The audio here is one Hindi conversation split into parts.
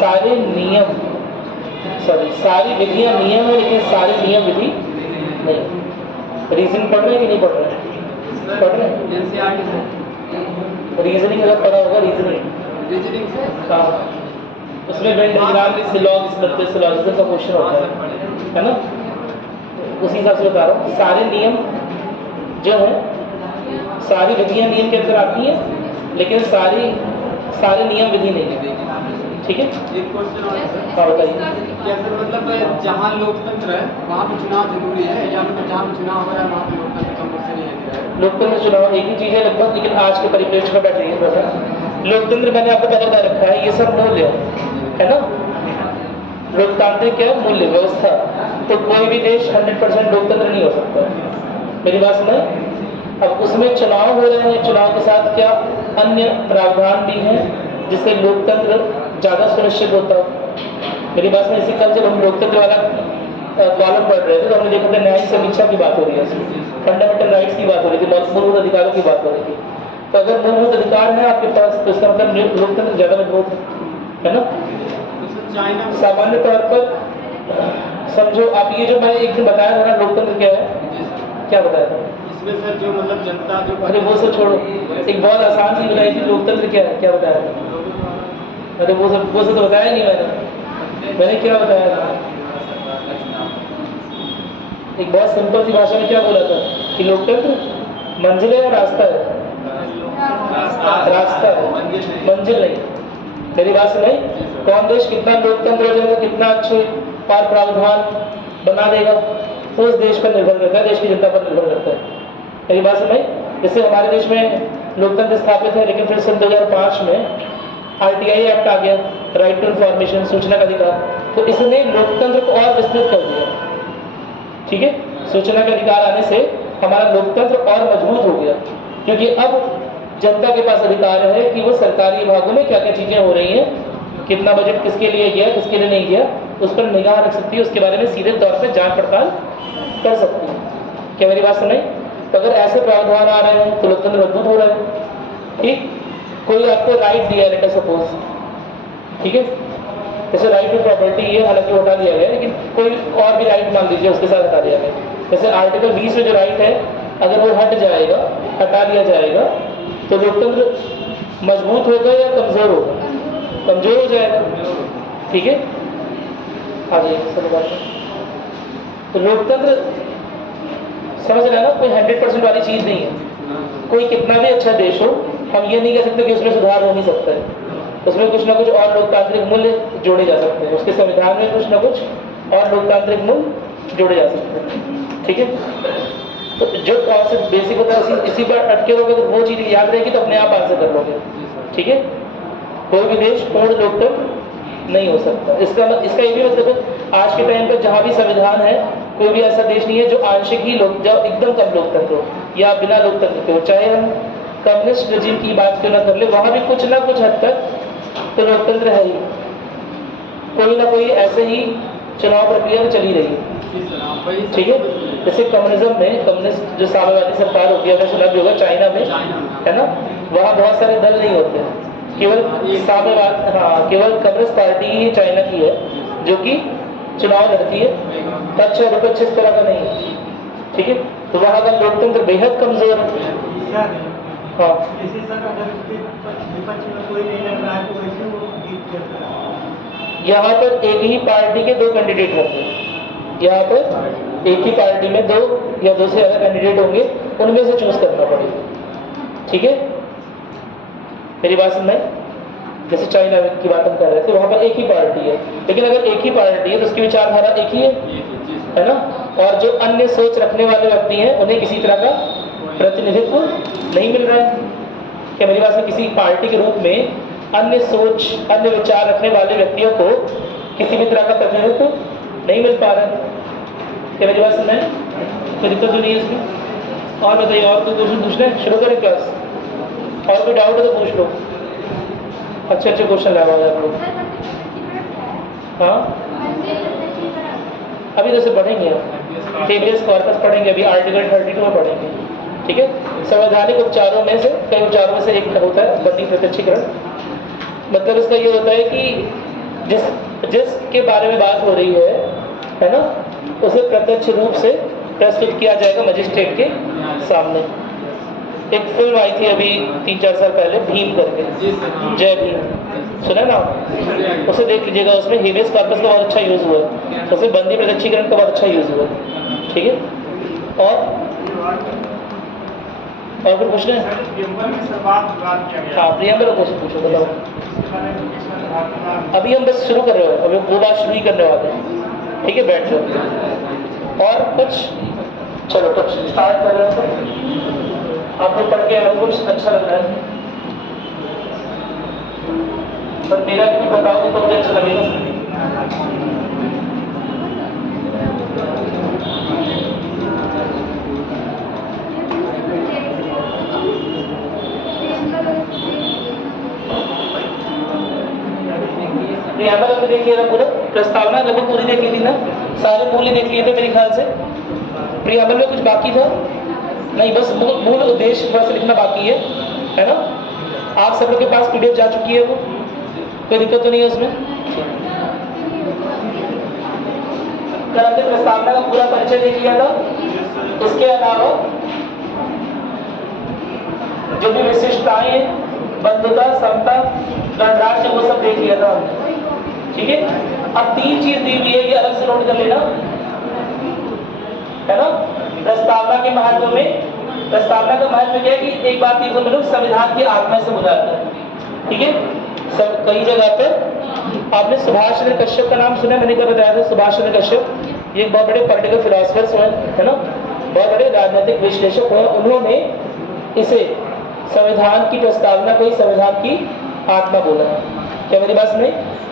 सारे नियम सारी विधियां नियम है, लेकिन सारी नियम विधि नहीं। रीजन पढ़ रहे हैं कि नहीं पढ़ रहे हैं? पढ़ रहे हैं। रीजनिंग अगर पढ़ा होगा, रीजनिंग हाँ, उसमें वेन डायग्राम सिलॉजिज्म का क्वेश्चन होता है ना, उसी हिसाब से बता रहा हूँ। सारे नियम जो है, सारी विधियां नियम के अंदर आती हैं, लेकिन सारे नियम विधि नहीं है। ठीक है, एक क्वेश्चन और है। हाँ बताइए। क्या सर मतलब जहाँ लोकतंत्र है वहाँ पे चुनाव जरूरी है, या मतलब जहाँ पे चुनाव हो रहा है वहाँ पे लोकतंत्र कंपल्सरी है? लोकतंत्र चुनाव एक ही चीज़ है लगभग, लेकिन आज के परिप्रेक्ष्य में बैठ रही है। लोकतंत्र मैंने आपको पता बता रखा है, ये सब मूल्य है ना। लोकतांत्रिक क्या है? मूल्य व्यवस्था। तो कोई भी देश 100% लोकतंत्र नहीं हो सकता। मेरी बात सुनाए। अब उसमें चुनाव हो रहे हैं, चुनाव के साथ क्या अन्य प्रावधान भी हैं जिससे लोकतंत्र ज़्यादा सुनिश्चित होता है। मेरी बात में इसी कल जब हम लोकतंत्र वाला कॉलम पढ़ रहे थे तो हमने देखा था न्यायिक समीक्षा की बात हो रही है, फंडामेंटल राइट्स की बात हो रही थी, मूलभूत अधिकारों की बात हो रही थी। तो अगर मूलभूत अधिकार है आपके पास तो इसका मतलब लोकतंत्र ज़्यादा मजबूत है ना। सामान्य तौर पर समझो आप, ये जो मैंने एक दिन बताया था ना लोकतंत्र क्या है, क्या बताया था इसमें सर जो मतलब जनता जो, अरे वो सब छोड़ो, एक बहुत आसान सी बताई थी लोकतंत्र क्या है, क्या बताया था? अरे वो सब तो बताया नहीं मैंने क्या बताया था? एक बहुत सिंपल सी भाषा में क्या बोला था कि लोकतंत्र मंजिल है या रास्ता है? रास्ता है, मंजिल नहीं। मेरी बात सुनाई। कौन देश कितना लोकतंत्र हो जाएगा, कितना अच्छे और प्रावधान बना देगा, तो उस देश पर निर्भर करता है, देश की जनता पर निर्भर करता है। मेरी बात सुनाई। जैसे हमारे देश में लोकतंत्र स्थापित है, लेकिन फिर सन 2005 में RTI एक्ट आ गया, राइट टू इन्फॉर्मेशन, सूचना का अधिकार। तो इसने लोकतंत्र को और विस्तृत कर दिया। ठीक है, सूचना का अधिकार आने से हमारा लोकतंत्र और मजबूत हो गया, क्योंकि अब जनता के पास अधिकार है कि वो सरकारी विभागों में क्या क्या चीज़ें हो रही हैं, कितना बजट किसके लिए गया, किसके लिए नहीं गया, उस पर निगाह रख सकती है, उसके बारे में सीधे तौर पर जांच पड़ताल कर सकती है। क्या मेरी बात सुनाई? तो अगर ऐसे प्रावधान आ रहे हैं तो लोकतंत्र मजबूत हो रहा है। ठीक, कोई आपको राइट दिया है, सपोज, ठीक है, जैसे राइट टू प्रॉपर्टी है, हालांकि हटा दिया गया, लेकिन कोई और भी राइट मान लीजिए उसके साथ हटा दिया गया। जैसे आर्टिकल 20 में जो राइट है, अगर वो हट जाएगा, हटा दिया जाएगा, तो लोकतंत्र मजबूत होगा या कमजोर होगा? कमजोर हो जाएगा। ठीक है, आ जाइए सर बात। तो लोकतंत्र समझ रहे हैं ना, कोई 100% वाली चीज़ नहीं है। कोई कितना भी अच्छा देश हो, हम ये नहीं कह सकते कि उसमें सुधार हो नहीं सकता है। उसमें कुछ ना कुछ और लोकतांत्रिक मूल्य जोड़े जा सकते हैं, उसके संविधान में कुछ ना कुछ और लोकतांत्रिक मूल्य जोड़े जा सकते हैं। ठीक है, तो जो कॉन्सेप्ट बेसिक होता है इसी पर अटके रहोगे तो वो चीज़ याद रहेगी तो अपने आप आंसर कर लोगे। ठीक है, कोई भी देश पूर्ण लोकतंत्र नहीं हो सकता। इसका ये भी मतलब है आज के टाइम पर जहाँ भी संविधान है, कोई भी ऐसा देश नहीं है जो आंशिक ही जो एकदम कम लोकतंत्र हो या बिना लोकतंत्र के हो। चाहे हम कम्युनिस्ट रजीम की बात क्यों ना कर ले, वहाँ भी कुछ ना कुछ हद तक तो लोकतंत्र है ही, कोई ना कोई ऐसे ही चुनाव प्रक्रिया में चली रही है। ठीक है, जैसे कम्युनिज्म में, कम्युनिस्ट जो साम्यवादी सरकार होती है, अगर सुना भी होगा चाइना में, है ना, वहाँ बहुत सारे दल नहीं होते हैं, केवल साम्यवाद, हाँ, केवल कम्युनिस्ट पार्टी ही चाइना की है जो कि चुनाव लड़ती है, पक्ष और विपक्ष इस तरह का नहीं है। ठीक है, तो वहाँ का लोकतंत्र बेहद कमजोर है। हाँ, यहाँ पर एक ही पार्टी के 2 कैंडिडेट होंगे, यहाँ पर एक ही पार्टी में 2 या 2 से ज़्यादा कैंडिडेट होंगे, उनमें से चूज करना पड़ेगा। ठीक है, मेरी बात सुनना है। जैसे चाइना की बात हम कर रहे थे, वहाँ पर एक ही पार्टी है, लेकिन अगर एक ही पार्टी है तो उसकी विचारधारा एक ही है ना, और जो अन्य सोच रखने वाले व्यक्ति हैं उन्हें किसी तरह का प्रतिनिधित्व नहीं मिल रहा है। क्या मेरी बात में? किसी पार्टी के रूप में अन्य सोच, अन्य विचार रखने वाले व्यक्तियों को किसी भी तरह का प्रतिनिधित्व नहीं मिल पा रहा है। क्या मेरी बात सुनना है? कोई दिक्कत तो नहीं है इसमें? और बताइए, और कोई क्वेश्चन पूछना है? शुरू करें क्लास? और कोई डाउट है तो पूछ लो। अच्छे क्वेश्चन लाए हुए आप लोग। हाँ, अभी जैसे पढ़ेंगे हम हेबियस कॉर्पस पढ़ेंगे, अभी आर्टिकल 32 में पढ़ेंगे। ठीक है, संवैधानिक उपचारों में से, कई उपचारों में से एक होता है बंदी प्रत्यक्षीकरण। मतलब इसका ये होता है कि जिसके बारे में बात हो रही है ना, उसे प्रत्यक्ष रूप से प्रस्तुत किया जाएगा मजिस्ट्रेट के सामने। एक फिल्म आई थी अभी 3-4 साल पहले, भीम करके, जय भीम, सुना ना, उसे देख लीजिएगा। उसमें हेबियस कॉर्पस का बहुत अच्छा यूज़ हुआ है, उसमें बंदी प्रत्यक्षीकरण का बहुत अच्छा यूज़ हुआ है। ठीक है, और कुछ पूछना है? हाँ, प्रियम्बल का क्वेश्चन पूछो, बताओ। अभी हम बस शुरू कर रहे हो, अभी वो बात शुरू ही करने वाले हैं। ठीक है, बैठ जाओ। और कुछ? चलो तो स्टार्ट कर रहे हैं। आपको पढ़ के कुछ अच्छा लग रहा है, पर मेरा भी बताओ तो मुझे अच्छा लगेगा। प्रियम्बल हमने देख लिया था पूरा, प्रस्तावना लगभग पूरी देख ली थी ना, सारे मूल्य देख लिए थे मेरे ख्याल से। प्रियम्बल में कुछ बाकी था नहीं, बस मूल उद्देश्य थोड़ा सा लिखना बाकी है ना। आप सब लोग के पास पीडीएफ जा चुकी है, वो कोई दिक्कत तो नहीं है उसमें। कल हमने प्रस्तावना का पूरा परिचय देख लिया था। इसके अलावा जो भी विशिष्टताएं हैं, बंधुता, समता, गणराज्य, वो सब देख लिया था हमने। ठीक है, अब 3 चीज दी हुई है, ये अलग से नोट कर लेना, है ना। प्रस्तावना के महत्व में, प्रस्तावना का महत्व क्या है कि एक बात देखो लोग, संविधान की आत्मा से बुझाता है। ठीक है, कई जगह पे आपने सुभाष चंद्र कश्यप का नाम सुना, मैंने क्या बताया था, सुभाष चंद्र कश्यप ये बहुत बड़े पॉलिटिकल फिलोसफर्स हैं, है ना, बहुत बड़े राजनीतिक विश्लेषक हैं। उन्होंने इसे संविधान की प्रस्तावना को ही संविधान की आत्मा बोला है। क्या मेरी बात सुनी?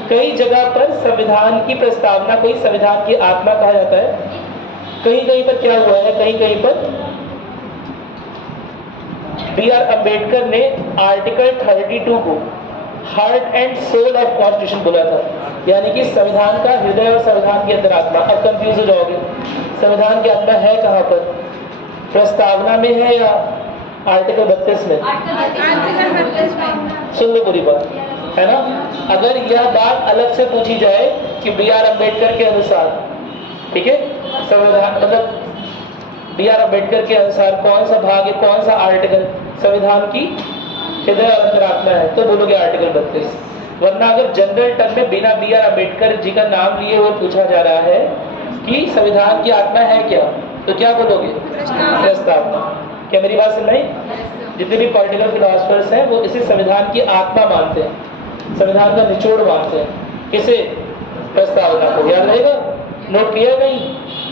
कई जगह पर संविधान की प्रस्तावना को ही संविधान की आत्मा कहा जाता है। कहीं कहीं पर क्या हुआ है, कहीं कहीं पर B.R. अम्बेडकर ने आर्टिकल 32 को heart and soul of constitution बोला था, यानी कि संविधान का हृदय और संविधान की अंतरात्मा। अब कंफ्यूज हो जाओगे, संविधान की आत्मा है कहाँ पर, प्रस्तावना में है या आर्टिकल 32 में? सुन लो पूरी बात, है ना। अगर यह बात अलग से पूछी जाए कि B.R. अम्बेडकर के अनुसार, ठीक है, संविधान मतलब B.R. अम्बेडकर के अनुसार कौन सा भाग है, कौन सा आर्टिकल संविधान की हृदय और अंतरात्मा है, तो बोलोगे आर्टिकल 32। वरना अगर जनरल टर्म में बिना B.R. अम्बेडकर जी का नाम लिए हुए पूछा जा रहा है कि संविधान की आत्मा है क्या, तो क्या बोलोगे? प्रस्तावना। क्या मेरी बात सुन रही? जितने भी पॉलिटिकल फिलोसफर्स हैं वो इसे संविधान की आत्मा मानते हैं, संविधान का निचोड़ मानते हैं। किसे? प्रस्तावना को। याद रहेगा? नोट किया नहीं?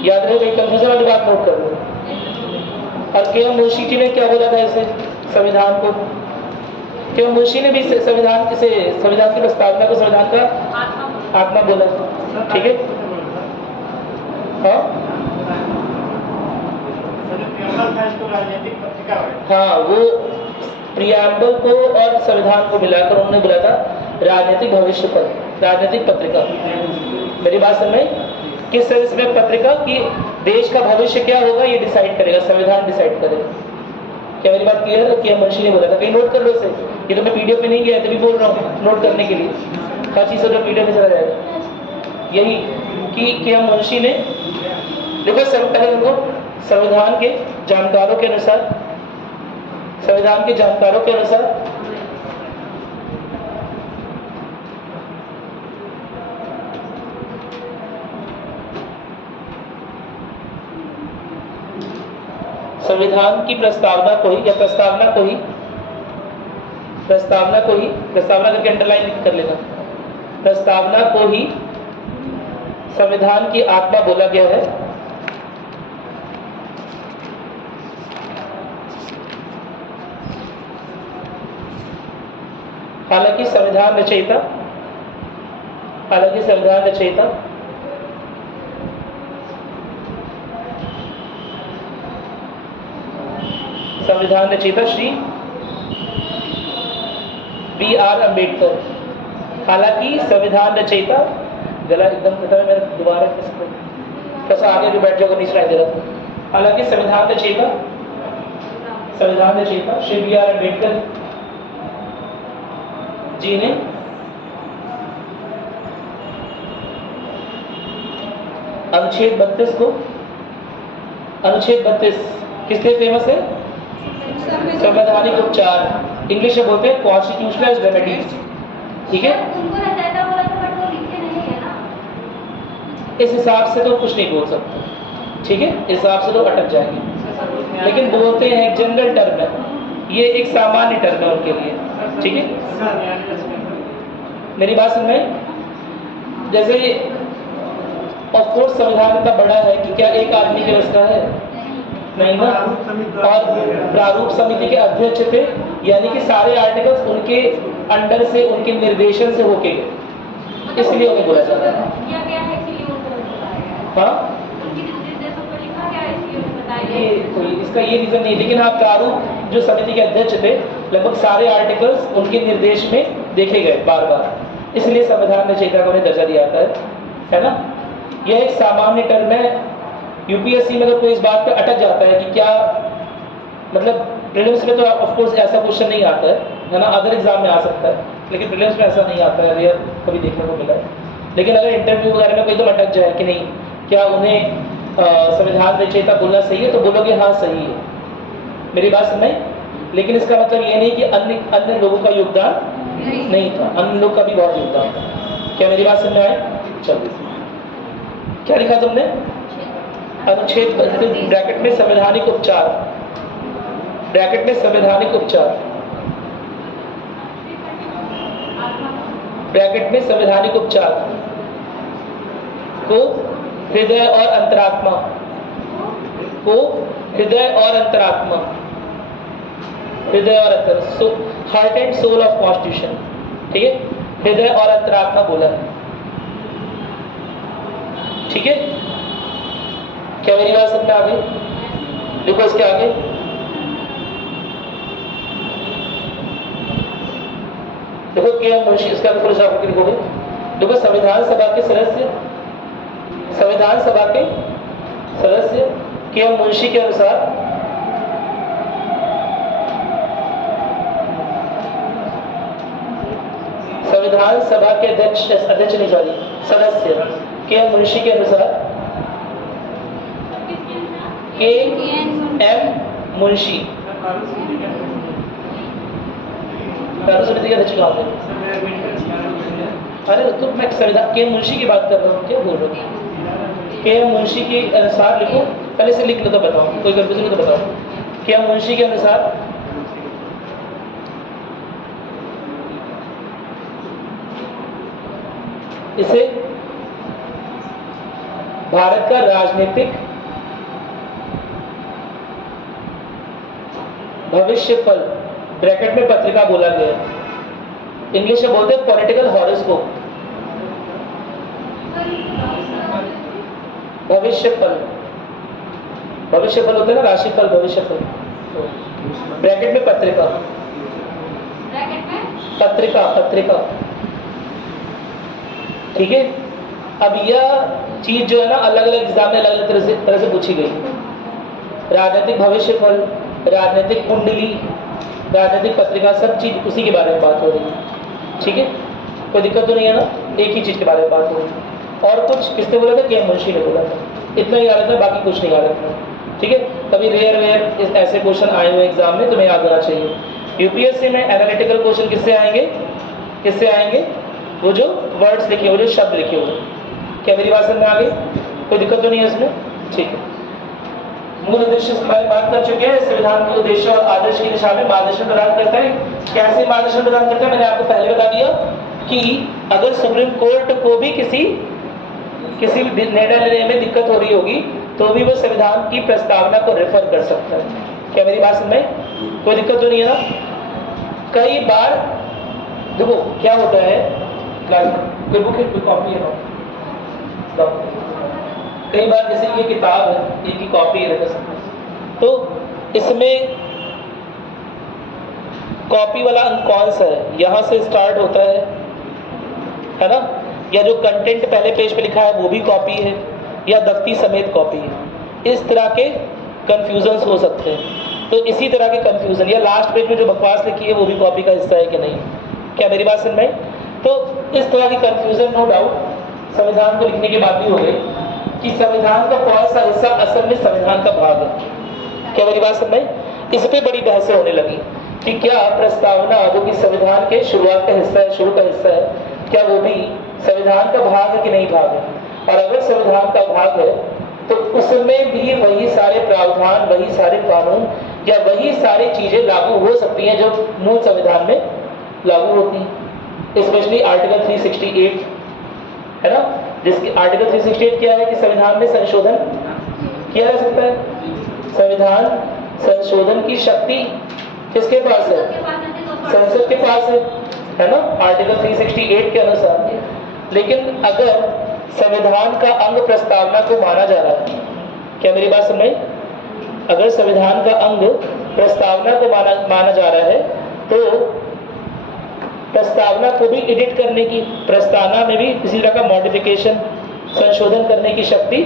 याद रहेगा? कंफ्यूजन वाली बात नोट कर लो। और के एम मुंशी जी ने क्या बोला था इसे, संविधान को? के एम मुंशी ने भी संविधान की प्रस्तावना को संविधान का आत्मा बोला। ठीक है, हाँ, वो प्रियम्बल को और संविधान को मिलाकर उन्होंने बोला था राजनीतिक भविष्य पर, राजनीतिक पत्रिका। मेरी बात समझ में? किस सेंस में पत्रिका की देश का भविष्य क्या होगा ये डिसाइड करेगा, संविधान डिसाइड करेगा। क्या मेरी बात क्लियर है? कि मुंशी ने बोला था, कहीं नोट कर लो इसे, ये तो मैं पीडीएफ में नहीं गया तभी बोल रहा हूँ नोट करने के लिए, हर चीज़ से पीडीएफ में चला जाएगा। यही कि मुंशी ने देखो, पहले उनको संविधान के जानकारों के अनुसार, संविधान के जानकारों के अनुसार संविधान की प्रस्तावना को ही, या प्रस्तावना करके अंडरलाइन कर लेना, प्रस्तावना को ही संविधान की आत्मा बोला गया है। हालांकि संविधान रचयिता श्री B.R. अम्बेडकर, हालांकि संविधान रचयिता, गला एकदम खत्म है मेरा, दोबारा कैसा आगे भी बैठ जाओगे, नहीं सुनाई दे रहा था। हालांकि संविधान रचयिता श्री B.R. अम्बेडकर जी ने अनुच्छेद 32 को, अनुच्छेद 32 किस लिए फेमस है? संवैधानिक उपचार, इंग्लिश में बोलते हैं कॉन्स्टिट्यूशनल रेमेडीज। ठीक है, उनको रचयिता बोला था बट वो लिखे नहीं है ना। इस हिसाब से तो कुछ नहीं बोल सकते, ठीक है, इस हिसाब से तो अटक जाएंगे, लेकिन बोलते हैं एक जनरल टर्म है, ये एक सामान्य टर्म है उनके लिए, ठीक है। मेरी बात समझ में? जैसे ऑफ कोर्स संविधान इतना बड़ा है कि क्या एक आदमी के बस का है? नहीं ना। और प्रारूप समिति के अध्यक्ष थे, यानी कि सारे आर्टिकल्स उनके अंडर से, उनके निर्देशन से होके गए, इसलिए उन्हें बोला जाता है। क्या क्या है इसलिए उनको बताया? हाँ, उनके निर्देशों पर लिखा क्या है इसलिए उन्हें बताया? ये कोई इसका ये रीजन नहीं, लेकिन हाँ प्रारूप जो समिति के अध्यक्ष थे, लगभग सारे आर्टिकल्स उनके निर्देश में देखे गए बार बार, इसलिए संविधान रचयिता को उन्हें दर्जा दिया जाता है ना। यह एक सामान्य टर्म है। यूपीएससी में अगर कोई इस बात पे अटक जाता है कि क्या मतलब, प्रीलिम्स में तो ऑफ कोर्स ऐसा क्वेश्चन नहीं आता है ना, अदर एग्जाम में आ सकता है, लेकिन प्रीलिम्स में ऐसा नहीं आता है, रेयर कभी देखने को मिला है। लेकिन अगर इंटरव्यू वगैरह में कोई तो अटक जाए कि नहीं, क्या उन्हें संविधान रचयिता बोलना सही है, तो बोलोगे हाँ सही है। मेरी बात समझ? लेकिन इसका मतलब ये नहीं कि अन्य लोगों का योगदान नहीं था, अन्य लोग का भी बहुत योगदान था। क्या मेरी बात समझ में आए? चलिए, क्या लिखा तुमने? अनुच्छेद 32 ब्रैकेट में संवैधानिक उपचार, ब्रैकेट में संवैधानिक उपचार, ब्रैकेट में संवैधानिक उपचार को हृदय और अंतरात्मा, को हृदय और अंतरात्मा, हृदय और अंतर, heart and soul of constitution, ठीक है, हृदय और अंतरात्मा बोला है, ठीक है। क्या मेरी बात समझ में आ गई? देखो इसके आगे, देखो क्या मुंशी, इसका थोड़ा सा आगे लिखोगे। देखो संविधान सभा के सदस्य, संविधान सभा के सदस्य के मुंशी के अनुसार संविधान सभा के अध्यक्ष नहीं सॉरी सदस्य के मुंशी के अनुसार के एम मुंशी, प्रारूप समिति के अध्यक्ष कहाँ थे? अरे तो मैं संविधान के मुंशी की बात कर रहा हूँ, क्या बोल रहा हूँ? के मुंशी के अनुसार लिखो, पहले से लिख लो तो बताओ, कोई कंफ्यूजन नहीं तो बताओ। के मुंशी के अनुसार इसे भारत का राजनीतिक भविष्य फल, ब्रैकेट में पत्रिका बोला गया, इंग्लिश में बोलते हैं पॉलिटिकल हॉरोस्कोप, भविष्य फल, भविष्य फल होता है ना, राशि फल, भविष्य फल, ब्रैकेट में पत्रिका, ब्रैकेट में पत्रिका, पत्रिका, ठीक है। अब यह चीज जो है ना, अलग अलग एग्जाम में अलग अलग तरह से पूछी गई। राजनीतिक भविष्य फल, राजनीतिक कुंडली, राजनीतिक पत्रिका, सब चीज उसी के बारे में बात हो रही है, ठीक है। कोई दिक्कत तो नहीं है ना, एक ही चीज के बारे में बात हो रही है। और कुछ किसने बोला था? के मुंशी ने बोला था, इतना ही याद रखना, बाकी कुछ नहीं याद रखना, ठीक है। कभी रेयर ऐसे क्वेश्चन आए हुए एग्जाम में, तुम्हें याद होना चाहिए। यूपीएससी में एनालिटिकल क्वेश्चन किससे आएंगे? किससे आएंगे? वो जो वर्ड्स लिखे हुए, जो शब्द लिखे हुए। क्या मेरी बात समझ में आ गई? कोई दिक्कत तो नहीं है इसमें? ठीक है। मूल उद्देश्य हमारे बात कर चुके हैं। संविधान के उद्देश्य और आदर्श की दिशा में मार्गदर्शन प्रदान करता है। कैसे मार्गदर्शन प्रदान करता है? मैंने आपको पहले बता दिया कि अगर सुप्रीम कोर्ट को भी किसी निर्णय लेने में दिक्कत हो रही होगी, तो भी वो संविधान की प्रस्तावना को रेफर कर सकता है। क्या मेरी बात समझ में? कोई दिक्कत तो नहीं है ना? कई बार देखो क्या होता है, कोई बुक है, कोई कॉपी है ना, कई बार जैसे ये किताब है, इनकी कॉपी है, तो इसमें कॉपी वाला अंक कौन सा है? यहाँ से स्टार्ट होता है ना? या जो कंटेंट पहले पेज पे लिखा है वो भी कॉपी है, या दफ्ती समेत कॉपी है। इस तरह के कंफ्यूजन्स हो सकते हैं। तो इसी तरह के कंफ्यूजन, या लास्ट पेज में जो बकवास लिखी है वो भी कॉपी का हिस्सा है कि नहीं? क्या मेरी बात समझ में? तो इस तरह की कंफ्यूजन नो डाउट संविधान को लिखने के बाद भी हो गई। कि संविधान का कौन सा हिस्सा असल में संविधान का भाग है। क्या मेरी बात समझ में? इस पे बड़ी बहसें होने लगी कि क्या प्रस्तावना जो कि संविधान के शुरुआत का हिस्सा है, शुरू का हिस्सा है, क्या वो भी संविधान का भाग है कि नहीं भाग है। और अगर संविधान का भाग है तो उसमें भी वही सारे प्रावधान, वही सारे कानून या वही सारी चीजें लागू हो सकती हैं जो मूल संविधान में लागू होती हैं। स्पेशली आर्टिकल 368 है ना, जिसकी आर्टिकल 368 क्या है कि संविधान में संशोधन किया जा सकता है। संविधान संशोधन की शक्ति किसके पास है? संसद के पास है ना, आर्टिकल 368 के अनुसार। लेकिन अगर संविधान का अंग प्रस्तावना को माना जा रहा है, क्या मेरी बात समझ में? अगर संविधान का अंग प्रस्तावना को माना जा रहा है तो प्रस्तावना को भी एडिट करने की, प्रस्तावना में भी किसी तरह का मॉडिफिकेशन, संशोधन करने की शक्ति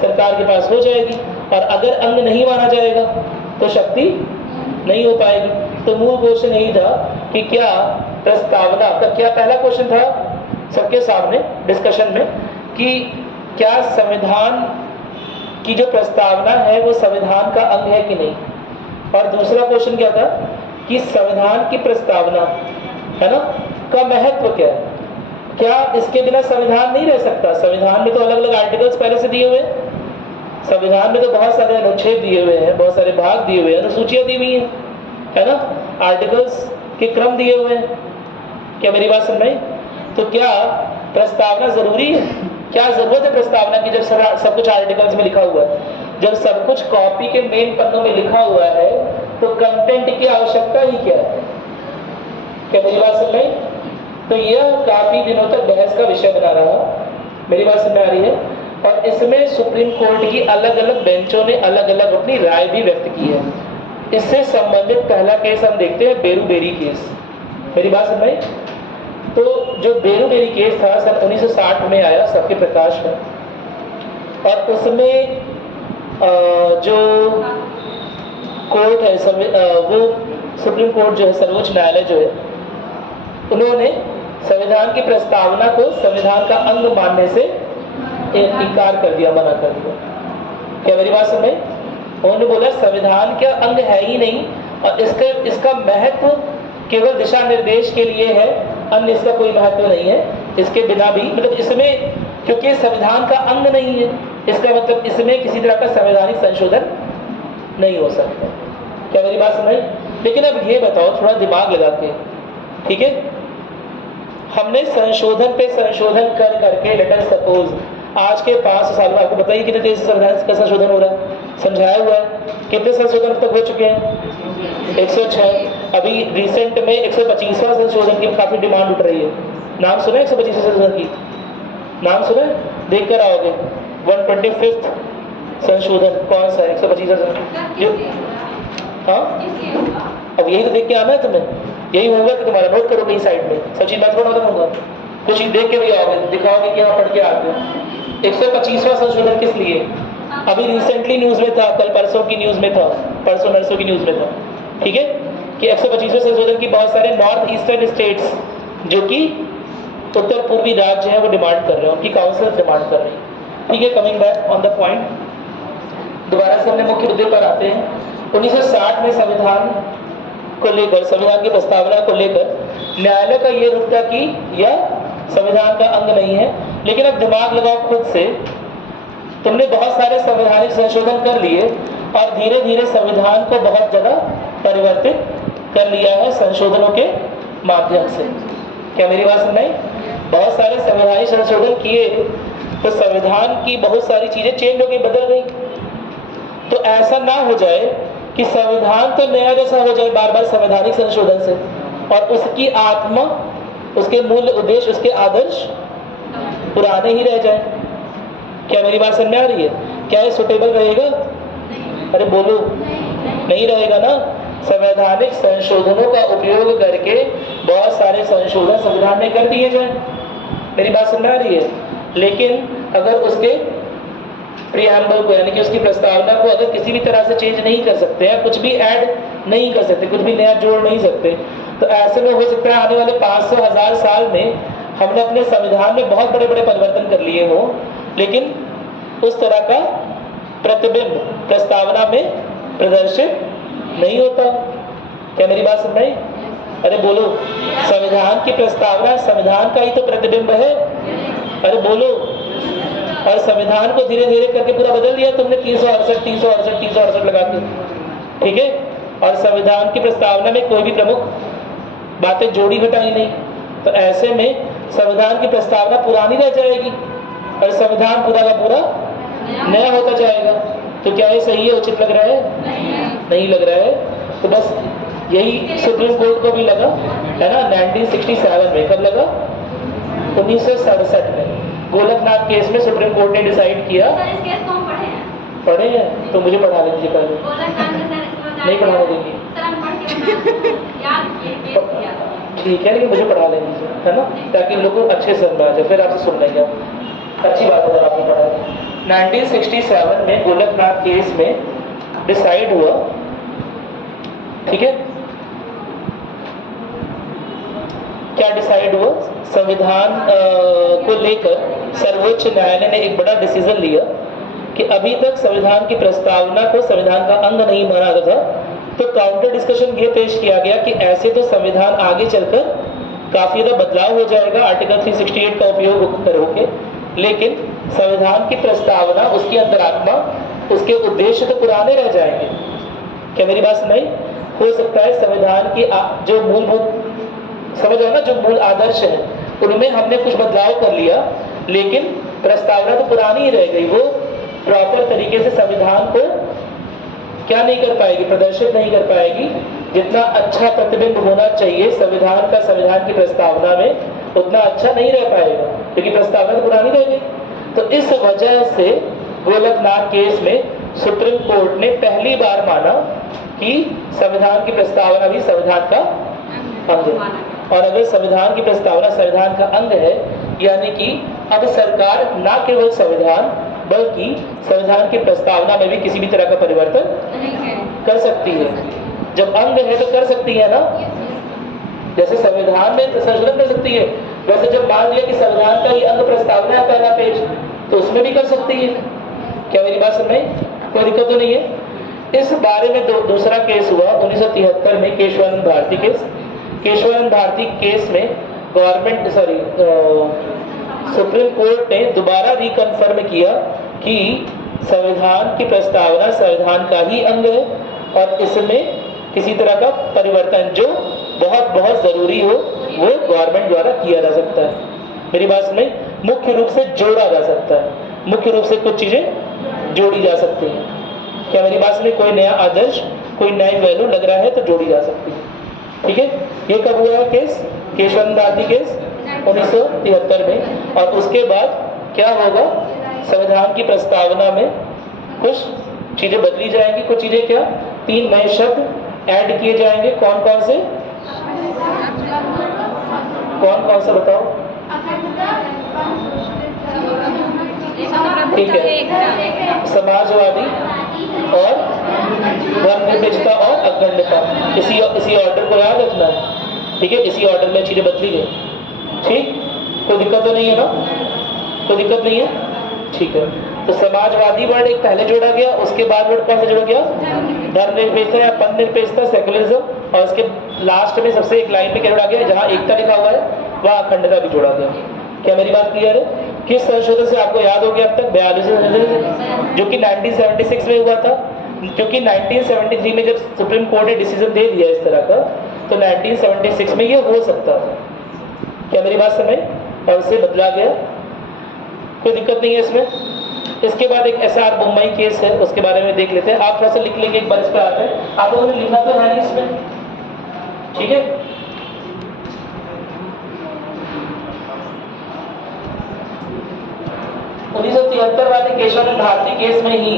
सरकार के पास हो जाएगी। और अगर अंग नहीं माना जाएगा तो शक्ति नहीं हो पाएगी। तो मूल क्वेश्चन यही था कि क्या प्रस्तावना का, क्या पहला क्वेश्चन था सबके सामने डिस्कशन में कि क्या संविधान की जो प्रस्तावना है वो संविधान का अंग है कि नहीं। और दूसरा क्वेश्चन क्या था कि संविधान की प्रस्तावना है ना का महत्व क्या है, क्या इसके बिना संविधान नहीं रह सकता। संविधान में तो अलग अलग आर्टिकल्स पहले से दिए हुए हैं, संविधान में तो बहुत सारे अनुच्छेद दिए हुए हैं, बहुत सारे भाग दिए हुए हैं, अनुसूचियां दी हुई हैं, है ना, आर्टिकल्स के क्रम दिए हुए हैं। क्या मेरी बात समझ में? तो क्या प्रस्तावना जरूरी है? क्या जरूरत है प्रस्तावना की जब सब कुछ आर्टिकल्स में लिखा हुआ है? जब सब कुछ कॉपी के मेन पन्नों में लिखा हुआ है तो कंटेंट की आवश्यकता ही क्या है। क्या मेरी बात समझ में? तो यह काफी दिनों तक बहस का विषय बना रहा। मेरी बात समझ में आ रही है? और इसमें सुप्रीम कोर्ट की अलग अलग बेंचों ने अलग अलग अपनी राय भी व्यक्त की है। इससे संबंधित पहला केस हम देखते हैं, बेरूबेरी केस। मेरी बात समझ में? तो जो बेरूबेरी केस था सन 1960 में आया सबके प्रकाश में, और उसमें जो कोर्ट है वो सुप्रीम कोर्ट जो है, सर्वोच्च न्यायालय जो है, उन्होंने संविधान की प्रस्तावना को संविधान का अंग मानने से इनकार कर दिया, मना कर दिया। क्या मेरी बात समझ में? उन्होंने बोला संविधान का अंग है ही नहीं और इसका महत्व केवल दिशा निर्देश के लिए है, अन्य इसका कोई महत्व नहीं है। इसके बिना भी, मतलब इसमें क्योंकि संविधान का अंग नहीं है, इसका मतलब इसमें किसी तरह का संवैधानिक संशोधन नहीं हो सकता। क्या मेरी बात समझ? लेकिन अब ये बताओ थोड़ा दिमाग लगा के, ठीक है, हमने संशोधन पे संशोधन कर करके, लेट अस सपोज आज के 500 साल में आपको बताइए कितने तेजी से संविधान का संशोधन हो रहा है, समझाया हुआ है। कितने संशोधन अब तक हो चुके हैं? 106। अभी रिसेंट में 125वां संशोधन की काफी डिमांड उठ रही है। नाम सुना 125वें संशोधन की? नाम सुना? देख कर आओगे 125th संशोधन कौन सा है? 125वां संशोधन। हाँ, अब यही तो देख के आना है तुम्हें, यही होगा कि तुम्हारा नोट करो कहीं साइड में, सब चीज मैं थोड़ा बताऊंगा, कुछ चीज देख के भी आओगे, दिखाओगे कि यहाँ पढ़ के आते हो। 125वां संशोधन किस लिए? अभी रिसेंटली न्यूज में था, कल परसों की न्यूज में था, परसों नरसों की न्यूज में था, ठीक है, कि 125वें संशोधन की बहुत सारे नॉर्थ ईस्टर्न स्टेट्स जो कि उत्तर पूर्वी राज्य हैं वो डिमांड कर रहे हैं, उनकी काउंसिल डिमांड कर रही है। ठीक है, coming back on the point, दोबारा से हमने मुख्य मुद्दे पर आते हैं। 1960 में संविधान को लेकर, संविधान की प्रस्तावना को लेकर न्यायालय का ये रुख था कि यह संविधान का अंग नहीं है। लेकिन अब दिमाग लगाओ खुद से, तुमने बहुत सारे संवैधानिक संशोधन कर लिए और धीरे धीरे संविधान को बहुत जगह परिवर्तित कर लिया है संशोधनों के माध्यम से। क्या मेरी बात समझ में? बहुत सारे संवैधानिक संशोधन किए तो संविधान की बहुत सारी चीजें चेंज हो गई, बदल गई। तो ऐसा ना हो जाए कि संविधान तो नया जैसा हो जाए बार बार संवैधानिक संशोधन से, और उसकी आत्मा, उसके मूल उद्देश्य, उसके आदर्श पुराने ही रह जाए। क्या मेरी बात समझ में आ रही है? क्या ये सुटेबल रहेगा? अरे बोलो, नहीं रहेगा ना। संवैधानिक संशोधनों का उपयोग करके बहुत सारे संशोधन संविधान में कर दिए जाए, मेरी बात समझ में आ रही है। लेकिन अगर उसके प्रियम्बल को, यानी कि उसकी प्रस्तावना को अगर किसी भी तरह से चेंज नहीं कर सकते हैं, कुछ भी ऐड नहीं कर सकते, कुछ भी नया जोड़ नहीं सकते, तो ऐसे में हो सकता है आने वाले 500,000 साल में हमने अपने संविधान में बहुत बड़े बड़े परिवर्तन कर लिए हो, लेकिन उस तरह का प्रतिबिंब प्रस्तावना में प्रदर्शित नहीं होता। क्या मेरी बात समझ आई? अरे बोलो, संविधान की प्रस्तावना संविधान का ही तो प्रतिबिंब है। अरे बोलो, और संविधान को धीरे धीरे करके पूरा बदल दिया तुमने 368 लगा के, ठीक है। और संविधान की प्रस्तावना में कोई भी प्रमुख बातें जोड़ी घटाई नहीं, तो ऐसे में संविधान की प्रस्तावना पुरानी रह जाएगी और संविधान पूरा का पूरा नया होता जाएगा। तो क्या ये सही है, उचित लग रहा है? नहीं लग रहा है। तो बस यही सुप्रीम कोर्ट को भी लगा, है ना, 1967 में। कब लगा? 1967 में गोलकनाथ केस में सुप्रीम कोर्ट ने डिसाइड किया। सर इस केस को हम पढ़े हैं। पढ़े हैं तो मुझे पढ़ा लीजिए पहले। गोलकनाथ में सर इसको बता नहीं पढ़ाने देंगे। सर हम पढ़ के याद किए, केस किया था। ठीक है, लेकिन मुझे पढ़ा लेंगे, है ना, ताकि लोगों को अच्छे से समझ आ जाए, फिर आपसे सुन लेंगे। अच्छी बात है अगर आपने पढ़ा। 1967 में गोलकनाथ केस में डिसाइड हुआ, ठीक है। क्या डिसाइड हुआ? संविधान को लेकर सर्वोच्च न्यायालय ने एक बड़ा डिसीजन लिया कि अभी तक संविधान की प्रस्तावना को संविधान का अंग नहीं माना था, तो काउंटर डिस्कशन ये पेश किया गया कि ऐसे तो संविधान आगे चलकर काफी ज्यादा बदलाव हो जाएगा आर्टिकल 368 का उपयोग करके, लेकिन संविधान की प्रस्तावना, उसकी अंतरात्मा, उसके उद्देश्य तो पुराने रह जाएंगे। क्या मेरी बात सुनाई? हो सकता है संविधान की जो मूलभूत, समझ रहे हो ना, जो मूल आदर्श है उनमें हमने कुछ बदलाव कर लिया, लेकिन प्रस्तावना तो पुरानी ही रह गई। वो प्रॉपर तरीके से संविधान को क्या नहीं कर पाएगी, प्रदर्शित नहीं कर पाएगी। जितना अच्छा प्रतिबिंब होना चाहिए संविधान का संविधान की प्रस्तावना में, उतना अच्छा नहीं रह पाएगा, क्योंकि प्रस्तावना तो पुरानी रह गई। तो इस वजह से गोलकनाथ केस में सुप्रीम कोर्ट ने पहली बार माना कि संविधान की प्रस्तावना भी संविधान का अंग है। और अगर संविधान की प्रस्तावना संविधान का अंग है, यानी कि अब सरकार न केवल संविधान बल्कि संविधान की प्रस्तावना में भी किसी भी तरह का परिवर्तन कर सकती है। जब अंग है तो कर सकती है ना, जैसे संविधान में संशोधन कर सकती है, वैसे जब मान लिया कि संविधान का ही अंग प्रस्तावना है पहला पेज, तो उसमें भी कर सकती है। क्या मेरी बात समझ में? कोई दिक्कत तो नहीं है। इस बारे में दूसरा केस हुआ 1973 में, केशवानंद भारती केस। केशवानंद भारती केस में सुप्रीम कोर्ट ने दोबारा रिकन्फर्म किया कि संविधान की प्रस्तावना संविधान का ही अंग है और इसमें किसी तरह का परिवर्तन जो बहुत बहुत जरूरी हो वो गवर्नमेंट द्वारा किया जा सकता है। मेरी बात सुनिए, मुख्य रूप से जोड़ा जा सकता है, मुख्य रूप से कुछ चीजें जोड़ी जा सकती हैं। क्या मेरी बात सुनिए? कोई नया आदर्श, कोई नई वैल्यू लग रहा है तो जोड़ी जा सकती है, ठीक है। ये कब हुआ है केस? केशवानंद भारती केस 1973 में। और उसके बाद क्या होगा? संविधान की प्रस्तावना में कुछ चीजें बदली जाएंगी, कुछ चीजें क्या, 3 नए शब्द ऐड किए जाएंगे। कौन कौन से? कौन कौन से बताओ? ठीक है, समाजवादी और धर्मनिरपेक्षता और अखंडता, इसी ऑर्डर को याद रखना है, ठीक है। इसी ऑर्डर में चीजें बदली गई, ठीक। कोई दिक्कत तो नहीं है ना? कोई दिक्कत नहीं है, ठीक है। तो समाजवादी वर्ड एक पहले जोड़ा गया, उसके बाद वर्ड कौन सा जोड़ा गया? धर्मनिरपेक्षता या पंथनिरपेक्षता, सेकुलरिज्म, और उसके लास्ट में सबसे एक लाइन में क्या जोड़ा गया? जहाँ एकता लिखा हुआ है वहाँ अखंडता भी जोड़ा गया। क्या मेरी बात क्लियर है? किस संशोधन से आपको याद हो गया अब तक? 42 संशोधन, जो कि 1976 में हुआ था। क्योंकि 1973 में जब सुप्रीम कोर्ट ने डिसीजन दे दिया इस तरह का, तो 1976 में ये हो सकता था। क्या मेरी बात समझ? और उससे बदला गया, कोई दिक्कत नहीं है इसमें। इसके बाद एक SR मुंबई केस है, उसके बारे में देख लेते हैं। आप थोड़ा सा लिख लेंगे, एक बार इस पर आते हैं। आप लोगों ने लिखना तो है नहीं इसमें, ठीक है। 1973 वाले केशवानंद भारती केस में ही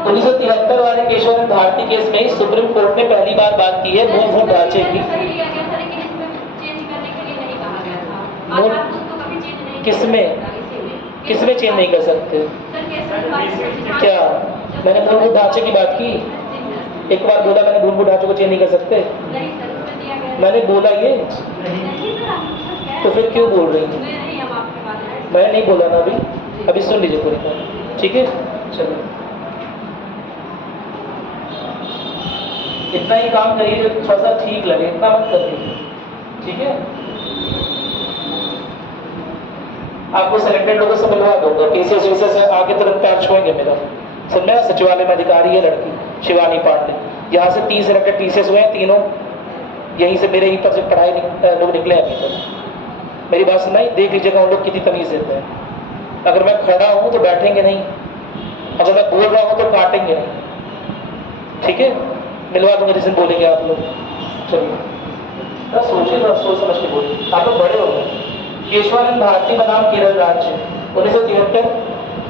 1973 वाले केशवानंद भारती केस में ही सुप्रीम कोर्ट ने पहली बार बात की है मूलभूत ढांचे की। किसमें चेंज नहीं कर सकते? क्या मैंने मूलभूत ढांचे की बात की? एक बार बोला मैंने मूलभूत ढांचे को चेंज नहीं कर सकते? मैंने बोला ये, तो फिर क्यों बोल रही हैं? मैंने नहीं बोला ना अभी सुन लीजिए पूरी बात। ठीक है, चलो इतना ही काम करिए जो थोड़ा सा ठीक लगे, इतना मत करिए, ठीक है। आपको सिलेक्टेड लोगों से मिलवा दूंगा, केसेस वेसेस से आगे तुरंत पैर छुएंगे मेरा। सब में सचिवालय में अधिकारी है लड़की शिवानी पांडे, यहाँ से 3 सिलेक्टेड पीसेस हुए हैं, तीनों यहीं से मेरे ही पर से पढ़ाई लोग निकले अभी तक। मेरी बात सुनाई, देख लीजिएगा उन लोग कितनी तमीज देते हैं। अगर मैं खड़ा हूँ तो बैठेंगे नहीं, अगर मैं बोल रहा हूँ तो काटेंगे नहीं, ठीक है। मिलवा दूंगा जिस दिन बोलेंगे आप लोग। चलिए सोचिए, थोड़ा सोच समझ के बोलिए, आप लोग बड़े हो गए। केशवानंद भारती बनाम केरल राज्य 1973।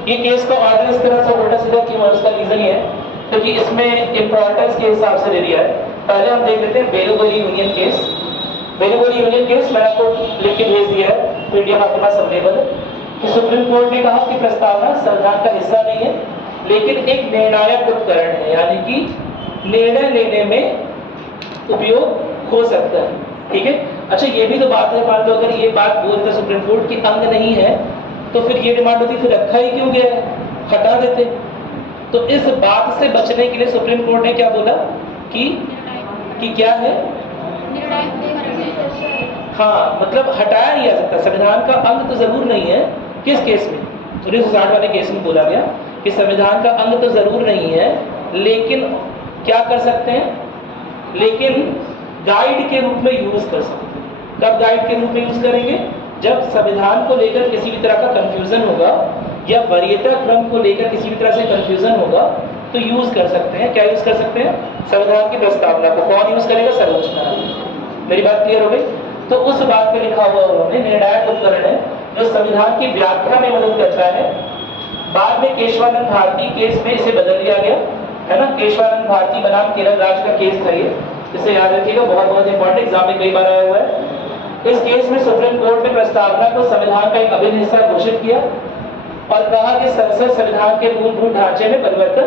ये केस का ऑर्डर इस तरह से उल्टा सीधा क्यों है, उसका रीजन ये है क्योंकि इसमें इंपॉर्टेंस के हिसाब से दे दिया है। पहले हम देख लेते हैं बेलूगली यूनियन केस। बेलूगली यूनियन केस मैंने आपको लिख के भेज दिया है, पीडीएफ आपके पास अवेलेबल है। कि सुप्रीम कोर्ट ने कहा कि प्रस्तावना संविधान का हिस्सा नहीं है, लेकिन एक निर्णायक उपकरण है, यानी कि निर्णय लेने में उपयोग हो सकता है, ठीक है। अच्छा ये भी तो बात है, मान लो अगर ये बात बोलते सुप्रीम कोर्ट की अंग नहीं है तो फिर ये डिमांड होती फिर रखा ही क्यों गया है, हटा देते। तो इस बात से बचने के लिए सुप्रीम कोर्ट ने क्या बोला कि क्या है, हाँ मतलब हटाया नहीं जा सकता, संविधान का अंग तो जरूर नहीं है। किस केस में, 1960 वाले केस में बोला गया कि संविधान का अंग तो जरूर नहीं है, लेकिन क्या कर सकते हैं, लेकिन गाइड के रूप में यूज कर सकते हैं। कब गाइड के रूप में यूज करेंगे, जब संविधान को लेकर किसी भी तरह का कंफ्यूजन होगा या वरीयता क्रम को लेकर किसी भी तरह से कंफ्यूजन होगा तो यूज कर सकते हैं। क्या यूज कर सकते हैं, संविधान की प्रस्तावना को। कौन यूज करेगा, सर्वोच्च न्यायालय। मेरी बात क्लियर हो गई। तो उस बात पे लिखा हुआ उन्होंने निर्णायक उपकरण है जो संविधान की व्याख्या में मदद करता है। बाद में केशवानंद भारती केस में इसे बदल दिया गया है ना। केशवानंद भारती बनाम केरल राज्य का केस था ये, इसे याद रखिएगा, बहुत इंपॉर्टेंट, एग्जाम में कई बार आया हुआ है। इस केस में सुप्रीम कोर्ट ने प्रस्तावना को संविधान का एक अभिन्न हिस्सा घोषित किया और कहा कि संसद संविधान के मूलभूत ढांचे में परिवर्तन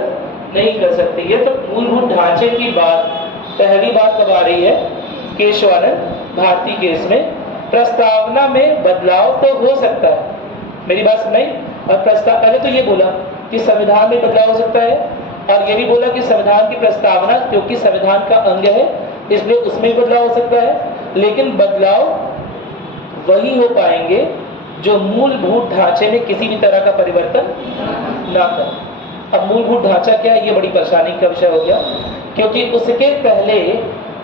नहीं कर सकती है। तो मूलभूत ढांचे की बात पहली बार कब आ रही है, केशवानंद भारती केस में। प्रस्तावना में बदलाव तो हो सकता है, मेरी बात सुनाई। और प्रस्ताव पहले तो ये बोला कि संविधान में बदलाव हो सकता है, और ये भी बोला कि संविधान की प्रस्तावना क्योंकि संविधान का अंग है इसलिए उसमें बदलाव हो सकता है, लेकिन बदलाव वही हो पाएंगे जो मूलभूत ढांचे में किसी भी तरह का परिवर्तन ना कर। अब मूलभूत ढांचा क्या है, ये बड़ी परेशानी का विषय हो गया, क्योंकि उसके पहले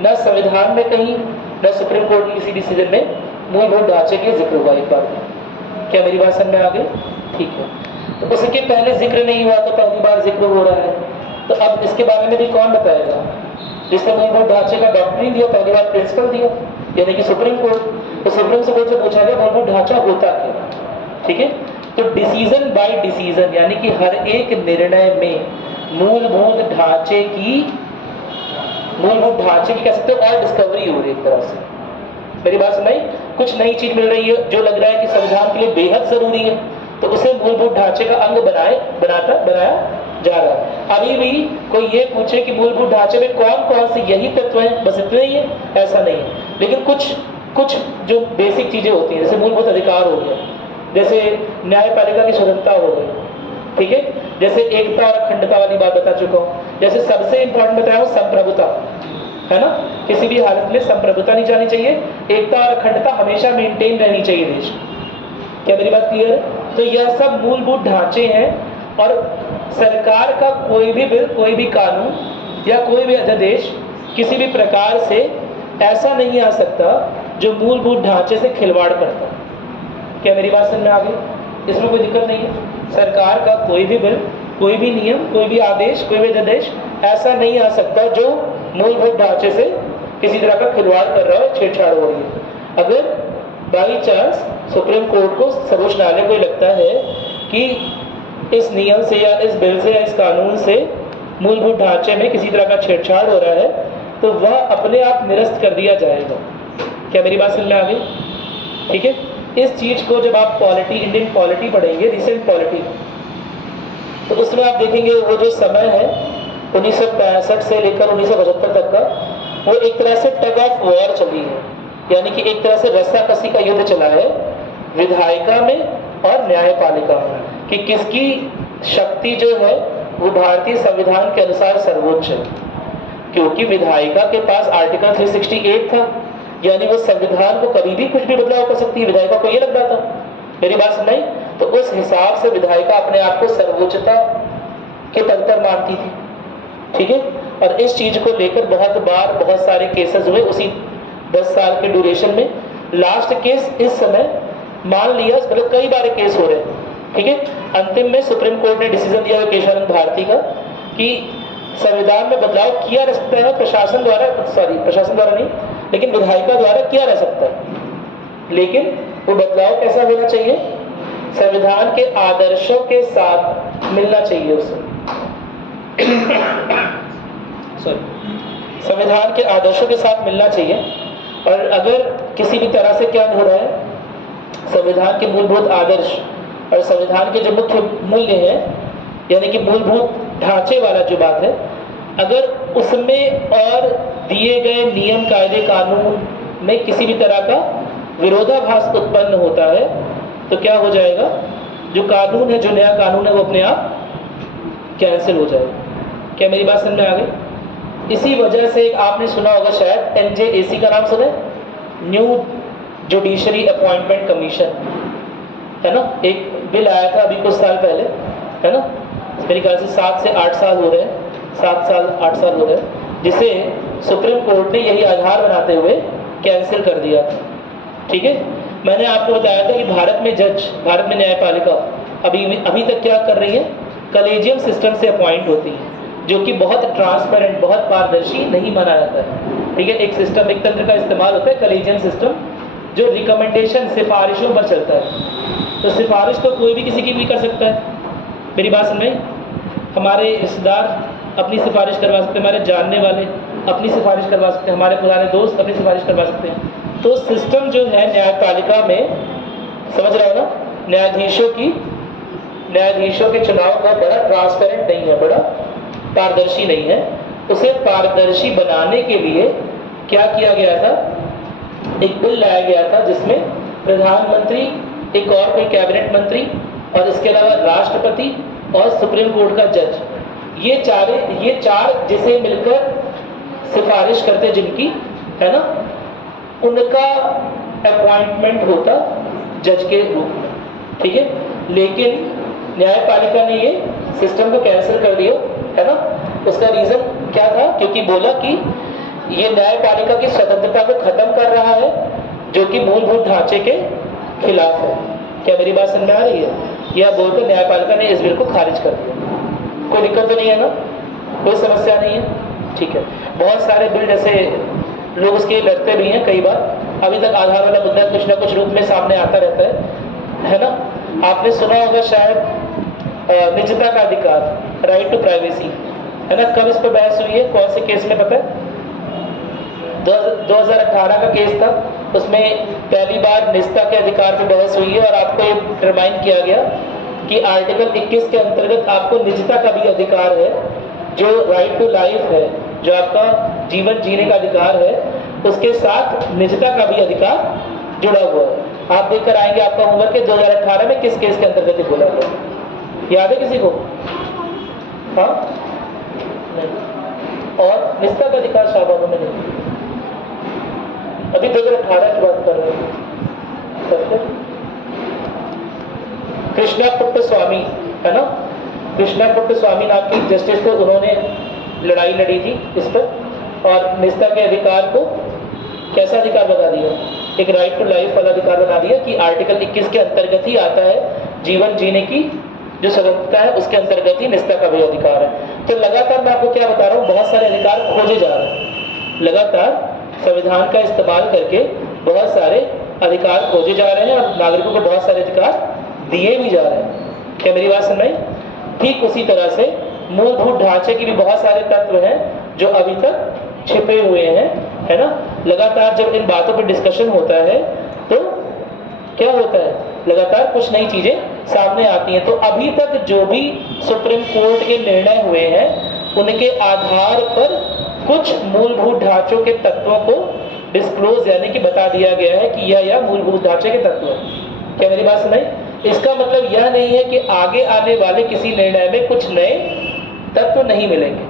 न संविधान में कहीं न सुप्रीम कोर्ट की किसी डिसीजन में मूलभूत ढांचे के जिक्र हुआ एक बार में। क्या मेरी बात समझ में आ गई, ठीक है। तो उसके पहले जिक्र नहीं हुआ तो पहली बार जिक्र हो रहा है, तो अब इसके बारे में भी कौन बताएगा, जिसने मूलभूत ढांचे का डॉक्ट्रिन दिया, पहली बार प्रिंसिपल दिया, यानी कि सुप्रीम कोर्ट। तो सुप्रीम कोर्ट से पूछा गया मूलभूत ढांचा होता क्या, ठीक है। तो डिसीजन बाय डिसीजन, यानी कि हर एक निर्णय में मूलभूत ढांचे की कह सकते हो और डिस्कवरी हो रही है एक तरह से। मेरी बात सुनाई, कुछ नई चीज मिल रही है जो लग रहा है कि संविधान के लिए बेहद जरूरी है, तो उसे मूलभूत ढांचे का अंग बनाया जा रहा है। अभी भी कोई ये पूछे कि मूलभूत ढांचे में कौन कौन से यही तत्व हैं, बस इतने ही है, ऐसा नहीं है। लेकिन कुछ जो बेसिक चीजें होती हैं, जैसे मूलभूत अधिकार हो गया, जैसे न्यायपालिका की स्वतंत्रता हो गई, ठीक है, जैसे एकता और अखंडता वाली बात बता चुका हूँ, जैसे सबसे इंपॉर्टेंट बताया हूँ संप्रभुता, है ना। किसी भी हालत में संप्रभुता नहीं जानी चाहिए, एकता और अखंडता हमेशा मेंटेन रहनी चाहिए देश। क्या मेरी बात क्लियर है। तो यह सब मूलभूत ढांचे हैं, और सरकार का कोई भी बिल, कोई भी कानून या कोई भी अध्यादेश किसी भी प्रकार से ऐसा नहीं आ सकता जो मूलभूत ढांचे से खिलवाड़ करता। क्या मेरी बात समझ में आ गई, इसमें कोई दिक्कत नहीं है। सरकार का कोई भी बिल, कोई भी नियम, कोई भी आदेश, कोई भी अध्यादेश ऐसा नहीं आ सकता जो मूलभूत ढांचे से किसी तरह का खिलवाड़ कर रहा है, छेड़छाड़ हो रही है। अगर बाई चांस सुप्रीम कोर्ट को, सर्वोच्च न्यायालय को लगता है कि इस नियम से या इस बिल से या इस कानून से मूलभूत ढांचे में किसी तरह का छेड़छाड़ हो रहा है, तो वह अपने आप निरस्त कर दिया जाएगा। क्या मेरी बात समझ में आ गई, ठीक है। इस चीज को जब आप पॉलिटी, इंडियन पॉलिटी पढ़ेंगे, रिसेंट पॉलिटी, तो उसमें आप देखेंगे वो जो समय है 1965 से लेकर 1975 तक का, वो एक तरह से टग ऑफ वॉर चली है, यानी कि एक तरह से रस्साकसी का युद्ध चला है विधायिका में और न्यायपालिका में, कि किसकी शक्ति जो है वो भारतीय संविधान के अनुसार सर्वोच्च है, क्योंकि विधायिका के पास आर्टिकल 368 था, यानी वो संविधान को कभी भी कुछ भी बदलाव कर सकती है। विधायिका को ये लग रहा था, मेरी बात सुनाई, तो उस हिसाब से विधायिका अपने आप को सर्वोच्चता के पद पर मानती थी, ठीक है। और इस चीज को लेकर बहुत बार बहुत सारे केसेस हुए उसी 10 साल के ड्यूरेशन में। लास्ट केस इस समय मान लिया, मतलब कई बार केस हो रहे हैं, ठीक है। अंतिम में सुप्रीम कोर्ट ने डिसीजन दिया केशवानंद भारती का कि संविधान में बदलाव किया जा सकता है प्रशासन द्वारा, प्रशासन द्वारा नहीं, लेकिन विधायिका द्वारा किया जा सकता है, लेकिन वो बदलाव कैसा होना चाहिए, संविधान के आदर्शों के साथ मिलना चाहिए उसे संविधान के आदर्शों के साथ मिलना चाहिए। और अगर किसी भी तरह से क्या हो रहा है, संविधान के मूलभूत आदर्श और संविधान के जो मुख्य मूल्य हैं, यानी कि मूलभूत ढांचे वाला जो बात है, अगर उसमें और दिए गए नियम कायदे कानून में किसी भी तरह का विरोधाभास उत्पन्न होता है तो क्या हो जाएगा, जो कानून है, जो नया कानून है, वो अपने आप कैंसिल हो जाएगा। क्या मेरी बात समझ में आ गई? इसी वजह से एक आपने सुना होगा शायद, NJAC का नाम सुने, न्यू जुडिशरी अपॉइंटमेंट कमीशन, है ना, एक बिल आया था अभी कुछ साल पहले, है ना, मेरे ख्याल से 7 से 8 साल हो रहे हैं, 7 साल 8 साल हो रहे हैं, जिसे सुप्रीम कोर्ट ने यही आधार बनाते हुए कैंसिल कर दिया, ठीक है। मैंने आपको बताया था कि भारत में न्यायपालिका अभी तक क्या कर रही है, कलेजियम सिस्टम से अपॉइंट होती है, जो कि बहुत ट्रांसपेरेंट, बहुत पारदर्शी नहीं माना जाता है, ठीक है। एक सिस्टम, एक तंत्र का इस्तेमाल होता है कलेजियम सिस्टम, जो रिकमेंडेशन, सिफारिशों पर चलता है। तो सिफारिश तो कोई भी किसी की भी कर सकता है, मेरी बात समझ में? हमारे रिश्तेदार अपनी सिफारिश करवा सकते हैं, हमारे जानने वाले अपनी सिफारिश करवा सकते हैं, हमारे पुराने दोस्त अपनी सिफारिश करवा सकते हैं। तो सिस्टम जो है न्यायपालिका में, समझ रहे हो ना, न्यायाधीशों के चुनाव का बड़ा ट्रांसपेरेंट नहीं है, बड़ा पारदर्शी नहीं है। उसे पारदर्शी बनाने के लिए क्या किया गया था, एक बिल लाया गया था जिसमें प्रधानमंत्री, एक और कोई कैबिनेट मंत्री और इसके अलावा राष्ट्रपति और सुप्रीम कोर्ट का जज, ये चार जिसे मिलकर सिफारिश करते जिनकी, है ना, उनका अपॉइंटमेंट होता जज के रूप में, ठीक है। लेकिन न्यायपालिका ने ये सिस्टम को कैंसिल कर दिया, है ना। उसका रीजन क्या था, क्योंकि बोला कि ये न्यायपालिका की स्वतंत्रता को खत्म कर रहा है, जो कि मूलभूत ढांचे के खिलाफ है। क्या मेरी बात समझ में आ रही है? यह बोलकर न्यायपालिका ने इस बिल को खारिज कर दिया। कोई दिक्कत तो नहीं है ना, कोई समस्या नहीं है, ठीक है। बहुत सारे बिल जैसे लोग उसके लड़ते भी हैं, कई बार अभी तक आधार वाला मुद्दा कुछ ना कुछ रूप में सामने आता रहता है ना। आपने सुना होगा शायद निजता का अधिकार, राइट टू प्राइवेसी, है ना। कब इस पर बहस हुई है, कौन से केस में पता है? 2018 का केस था, उसमें पहली बार निजता के अधिकार पर बहस हुई है और आपको ये डिटरमाइन किया गया कि आर्टिकल 21 के अंतर्गत आपको निजता का भी अधिकार है, जो राइट टू लाइफ है, जो आपका जीवन जीने का अधिकार है, उसके साथ निजता का भी अधिकार जुड़ा हुआ है। आप देखकर आएंगे आपका होमवर्क के 2018 में किस केस के अंतर्गत ये बोला गया, याद है किसी को? हाँ, नहीं। और निजता का अधिकार शाबानों में नहीं, अभी 2018 की बात कर रहे हैं। कृष्णा पुट्ट स्वामी, है ना, कृष्णा पुट्ट स्वामी नाम की जस्टिस को उन्होंने लड़ाई लड़ी थी इस पर, और निजता के अधिकार को कैसा अधिकार बता दिया, एक राइट टू लाइफ वाला अधिकार बना दिया कि आर्टिकल 21 के अंतर्गत ही आता है, जीवन जीने की जो स्वतंत्रता है उसके अंतर्गत ही निजता का भी अधिकार है। तो लगातार मैं आपको क्या बता रहा हूँ, बहुत सारे अधिकार खोजे जा रहे हैं, लगातार संविधान का इस्तेमाल करके बहुत सारे अधिकार खोजे जा रहे हैं और नागरिकों को बहुत सारे अधिकार दिए भी जा रहे हैं। क्या मेरी बात समझ में? ठीक उसी तरह से मूलभूत ढांचे की भी बहुत सारे तत्व हैं जो अभी तक छिपे हुए हैं, है ना। लगातार जब इन बातों पर डिस्कशन होता है तो क्या होता है, लगातार कुछ नई चीजें सामने आती हैं। तो अभी तक जो भी सुप्रीम कोर्ट के निर्णय हुए हैं उनके आधार पर कुछ मूलभूत ढांचों के तत्वों को डिस्क्लोज, यानी कि बता दिया गया है कि यह मूलभूत ढांचे के तत्व हैं। क्या मेरी बात सुनाई? इसका मतलब यह नहीं है कि आगे आने वाले किसी निर्णय में कुछ नए तत्व नहीं मिलेंगे।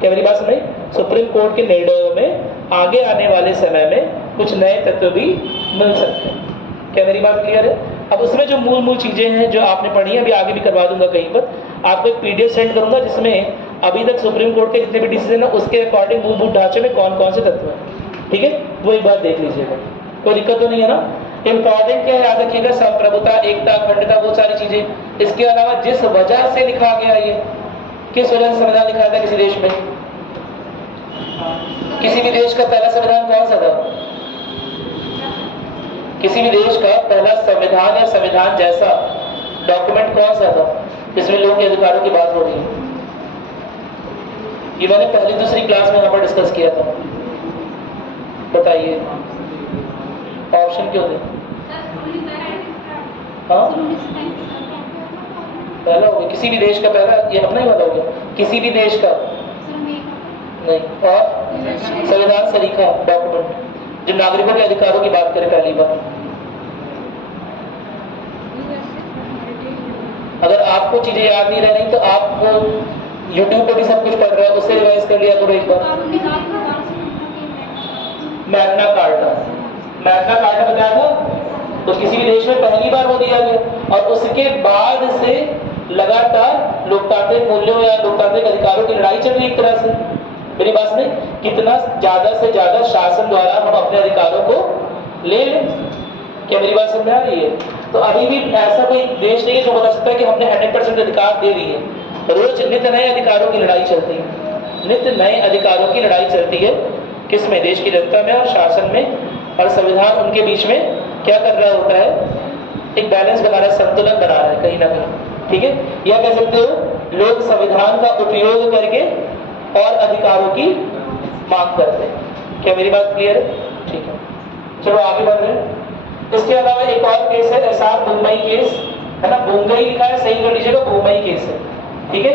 क्या मेरी बात समझ? सुप्रीम कोर्ट के निर्णयों में आगे आने वाले समय में कुछ नए तत्व भी मिल सकते हैं। क्या मेरी बात क्लियर है? अब उसमें जो मूल चीजें हैं जो आपने पढ़ी हैं, अभी आगे भी करवा दूंगा कहीं पर, आपको एक PDF सेंड करूंगा जिसमें अभी तक सुप्रीम कोर्ट के जितने भी डिसीजन है उसके अकॉर्डिंग मूलभूत ढांचे में कौन कौन से तत्व हैं। ठीक है, वो एक बार देख लीजिएगा, कोई दिक्कत तो नहीं है ना? इंपॉर्टेंट क्या है याद रखिएगा? संप्रभुता, एकता, अखंडता, वो सारी चीजें। इसके अलावा जिस वजह से लिखा गया, ये किस वजह से संविधान लिखा था किसी देश में? किसी भी देश का पहला संविधान कौन सा था? किसी भी देश का पहला संविधान या संविधान जैसा डॉक्यूमेंट कौन सा था जिसमें लोगों के अधिकारों की बात हो रही है? ये मैंने पहली दूसरी क्लास में यहाँ पर डिस्कस किया था। बताइए ऑप्शन क्यों दे? हाँ, पहला हो गया किसी भी देश का, पहला ये अपना ही वाला हो गया किसी भी देश का नहीं। और संविधान सरीखा डॉक्यूमेंट जो नागरिकों के अधिकारों की बात करे पहली बार। अगर आपको चीजें याद नहीं रह रही तो आप YouTube पे भी सब कुछ पढ़ रहे हैं, उससे रिवाइज कर लिया करो एक बार। मैग्ना कार्टा, मैग्ना कार्टा बताया था, तो किसी भी देश में पहली बार वो दिया गया और उसके बाद से लगातार लोकतांत्रिक मूल्यों या लोकतांत्रिक अधिकारों की लड़ाई चल रही एक तरह से। मेरी बात में कितना ज्यादा से ज्यादा शासन द्वारा हम अपने अधिकारों को ले लें। क्या मेरी बात समझ आ रही है? तो अभी भी ऐसा कोई देश नहीं है जो बता सकता है कि हमने 100% अधिकार दे दिए। रोज नित्य नए अधिकारों की लड़ाई चलती है, नित्य नए अधिकारों की लड़ाई चलती है। किसमें? देश की जनता में और शासन में। और संविधान उनके बीच में क्या कर रहा होता है? एक बैलेंस बना रहा है, संतुलन बना रहा है कहीं ना कहीं। ठीक है, या कह सकते हो लोग संविधान का उपयोग करके और अधिकारों की मांग करते हैं। क्या मेरी बात क्लियर है? ठीक है, चलो आगे बढ़ रहे हैं। इसके अलावा एक और केस है SR बुम्बई केस, है ना? बुम्बई लिखा है, सही कर लीजिएगा, बुम्बई केस है। ठीक है,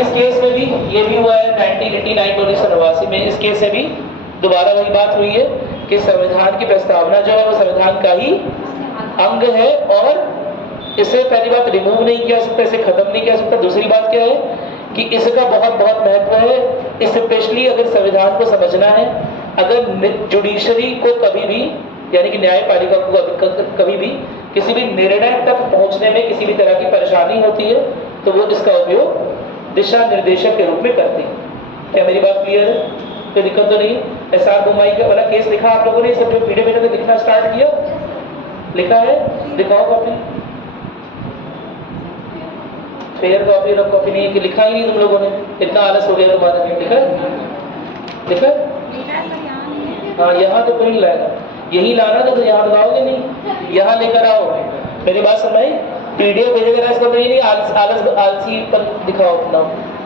इस केस में भी ये भी हुआ है 1989 में। इस केस से भी दोबारा वही बात हुई है कि संविधान की प्रस्तावना जो है वो संविधान का ही अंग है और इसे पहली बात रिमूव नहीं किया सकता, इसे खत्म नहीं किया सकता। दूसरी बात क्या है कि इसका बहुत महत्व है, स्पेशली अगर संविधान को समझना है। अगर जुडिशरी को कभी भी, यानी कि न्यायपालिका को कभी भी किसी भी निर्णय तक पहुंचने में किसी भी तरह की परेशानी होती है तो वो इसका उपयोग दिशा निर्देशक के रूप में करती है। क्या मेरी बात क्लियर है? कोई दिक्कत तो नहीं? SR बुम्बई का वाला केस लिखा आप लोगों ने, सब जो पीढ़ी में लिखना स्टार्ट किया, लिखा है? दिखाओ copy, fair copy, rough copy नहीं है कि लिखा ही नहीं तुम लोगों ने, इतना आलस हो गया तुम्हारा। लिखा हाँ, यहाँ तो कोई लाएगा, यही लाना तो यहाँ लगाओगे नहीं, यहाँ लेकर आओ। मेरी बात समझ? PDF भेजेगा इसका तो ये नहीं आलसीपन दिखाओ अपना।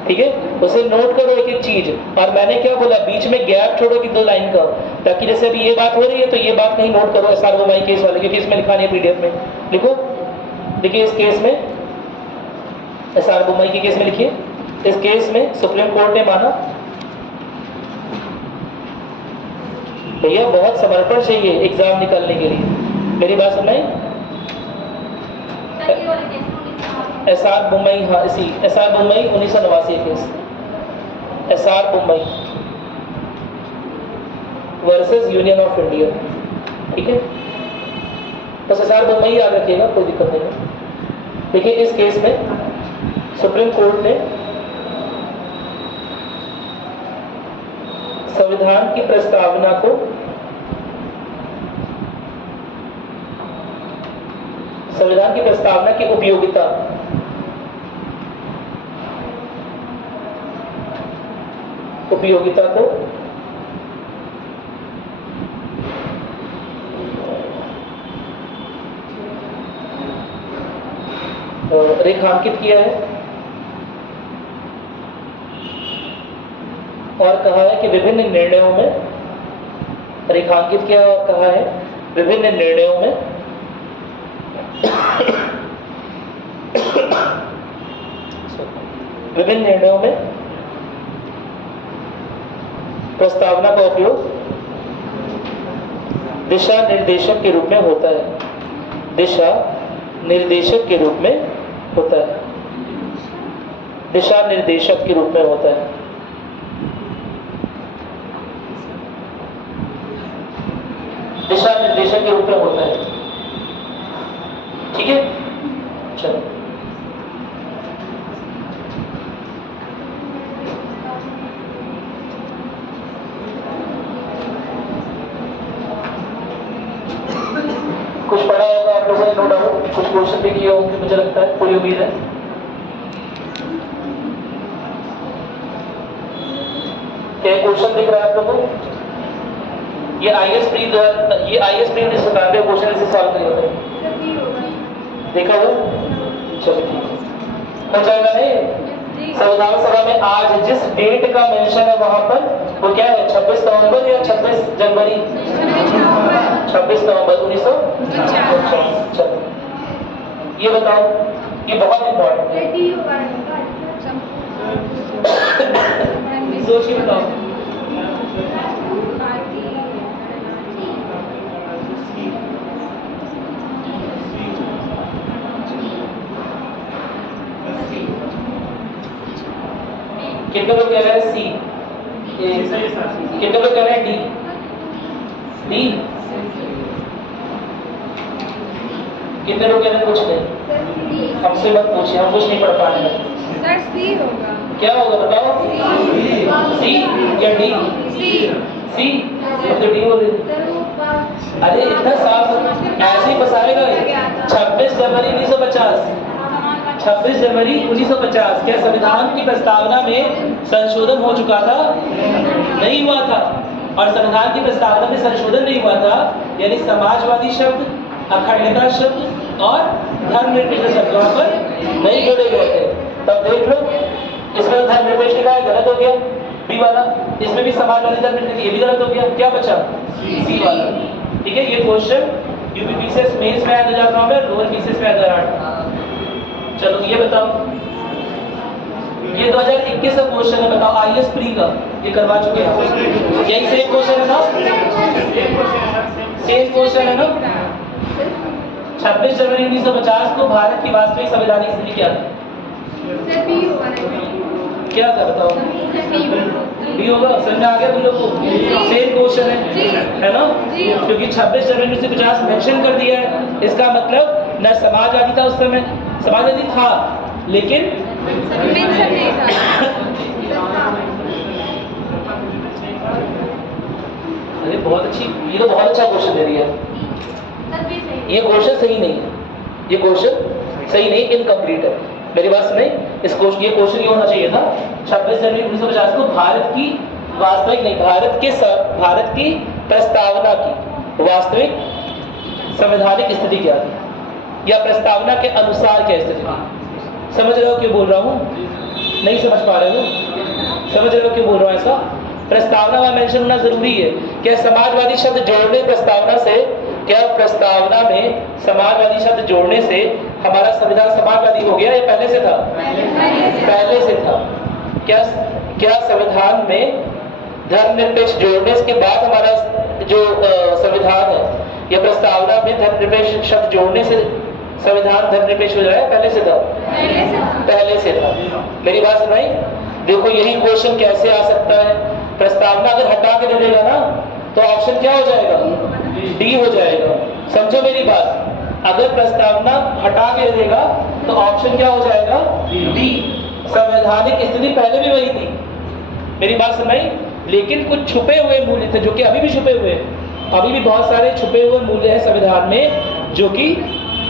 ठीक है, उसे नोट करो एक एक चीज। और मैंने क्या बोला, बीच में गैप छोड़ो कि 2 लाइन का, ताकि जैसे अभी ये बात हो रही है तो ये बात कहीं नोट करो SR बुम्बई केस वाले, क्योंकि इसमें लिखा नहीं है PDF में। लिखो, देखिए इस केस में, SR बुम्बई के केस में लिखिए, इस केस में सुप्रीम कोर्ट ने माना भैया बहुत समर्पण चाहिए एग्जाम निकालने के लिए। मेरी बात समझ? SR बुम्बई, हाँ इसी SR बुम्बई 1989 केस, SR Bommai versus Union of India. ठीक है, बस SR बुम्बई याद रखिएगा, कोई दिक्कत नहीं है। देखिए इस केस में सुप्रीम कोर्ट ने संविधान की प्रस्तावना को संविधान की प्रस्तावना की उपयोगिता को रेखांकित किया है और कहा है कि विभिन्न निर्णयों में रेखांकित किया और कहा है विभिन्न निर्णयों में प्रस्तावना का उपयोग दिशा निर्देशक के रूप में होता है। दिशा निर्देशक के रूप में होता है, दिशा निर्देशक के रूप में होता है। दिशा निर्देशक के रूप में होता है। ठीक है, चलो कुछ पढ़ा होगा आप लोगों ने, नो डाउट कुछ क्वेश्चन भी किए होंगे, मुझे लगता है, पूरी उम्मीद है। क्या क्वेश्चन दिख रहा है आप लोगों को? ये आईएएस प्री 1997 क्वेश्चन इसी साल का होता है, देखा हो? चलो ठीक है, हो जाएगा नहीं? संविधान सभा में आज जिस डेट का मेंशन है वहां पर वो क्या है, 26 नवंबर या 26 जनवरी? 26 नवंबर 1950। चलो ये बताओ, ये बहुत इंपॉर्टेंट है, सोच के बताओ। कितने लोग कह रहे हैं सी, कितने लोग कह रहे हैं डी? डी, कितने लोग कह रहे हैं कुछ नहीं? हमसे मत पूछिए, हम कुछ नहीं पढ़ पाएंगे। सर सी होगा। क्या होगा बताओ? सी या डी? सी तो डी बोल रही। अरे इतना साफ ऐसे ही फंसाएगा। 26 जनवरी 1950, 26 जनवरी 1950 क्या संविधान की प्रस्तावना में संशोधन हो चुका था? नहीं हुआ था। और संविधान की प्रस्तावना में संशोधन नहीं हुआ था, यानी समाजवादी शब्द, अखंडता शब्द और धर्मनिरपेक्ष शब्द वहां पर नहीं जोड़े गए थे। तब देख लो, इसमें तो धर्मनिरपेक्ष लिखा है, गलत हो गया बी वाला। इसमें भी समाजवादी धर्मनिरपेक्ष, ये भी गलत हो गया। क्या बचा? सी वाला। ठीक है, ये क्वेश्चन यूपीपीसीएस मेंस में आया 2009 में, लोअर पीसीएस में आया 2008। चलो ये बताओ, ये 2021 का क्वेश्चन है, बताओ आईएएस प्री का, ये करवा चुके हैं। यही सेम क्वेश्चन है ना? सेम क्वेश्चन है ना? 26 जनवरी 1950 को भारत की वास्तविक संवैधानिक स्थिति क्या थी? क्या था बताओ? डी होगा। समझ में आ गया तुम लोग को? सेम क्वेश्चन है ना? क्योंकि 26 जनवरी 1950 मेंशन कर दिया है, इसका मतलब न समाजवादी था उस समय, समाजवादी था लेकिन अरे बहुत अच्छी, ये तो बहुत अच्छा क्वेश्चन दे दिया। ये क्वेश्चन सही नहीं है, ये क्वेश्चन सही नहीं, इनकम्प्लीट है। मेरी बात सुने, इस क्वेश्चन ये होना चाहिए था 26 जनवरी 1950 को भारत की वास्तविक नहीं, भारत की प्रस्तावना की वास्तविक संवैधानिक स्थिति क्या थी, या प्रस्तावना के अनुसार क्या स्थिति थी। समझ रहे हो क्यों बोल रहा हूँ? नहीं समझ पा रहे हो? समझ रहे हो क्यों बोल रहा हूँ ऐसा? प्रस्तावना में मेंशन होना जरूरी है। क्या समाजवादी शब्द जोड़ने प्रस्तावना से, क्या प्रस्तावना में समाजवादी शब्द जोड़ने से हमारा संविधान समाजवादी हो गया या पहले से था? पहले से था। क्या संविधान में धर्मनिरपेक्ष जोड़ने के बाद हमारा जो संविधान है या प्रस्तावना में धर्मनिरपेक्ष शब्द जोड़ने से संविधान धर्मनिरपेक्ष हो जाए? पहले से था? पहले से था। मेरी बात सुनाई? देखो यही क्वेश्चन कैसे आ सकता है, प्रस्तावना अगर हटा के दे देगा ना तो ऑप्शन क्या हो जाएगा? डी हो जाएगा। समझो मेरी बात, अगर प्रस्तावना हटा के दे देगा तो ऑप्शन क्या हो जाएगा? डी। संवैधानिक स्थिति पहले भी वही थी। मेरी बात सुनाई? लेकिन कुछ छुपे हुए मूल्य थे जो कि अभी भी छुपे हुए हैं। अभी भी बहुत सारे छुपे हुए मूल्य हैं संविधान में जो कि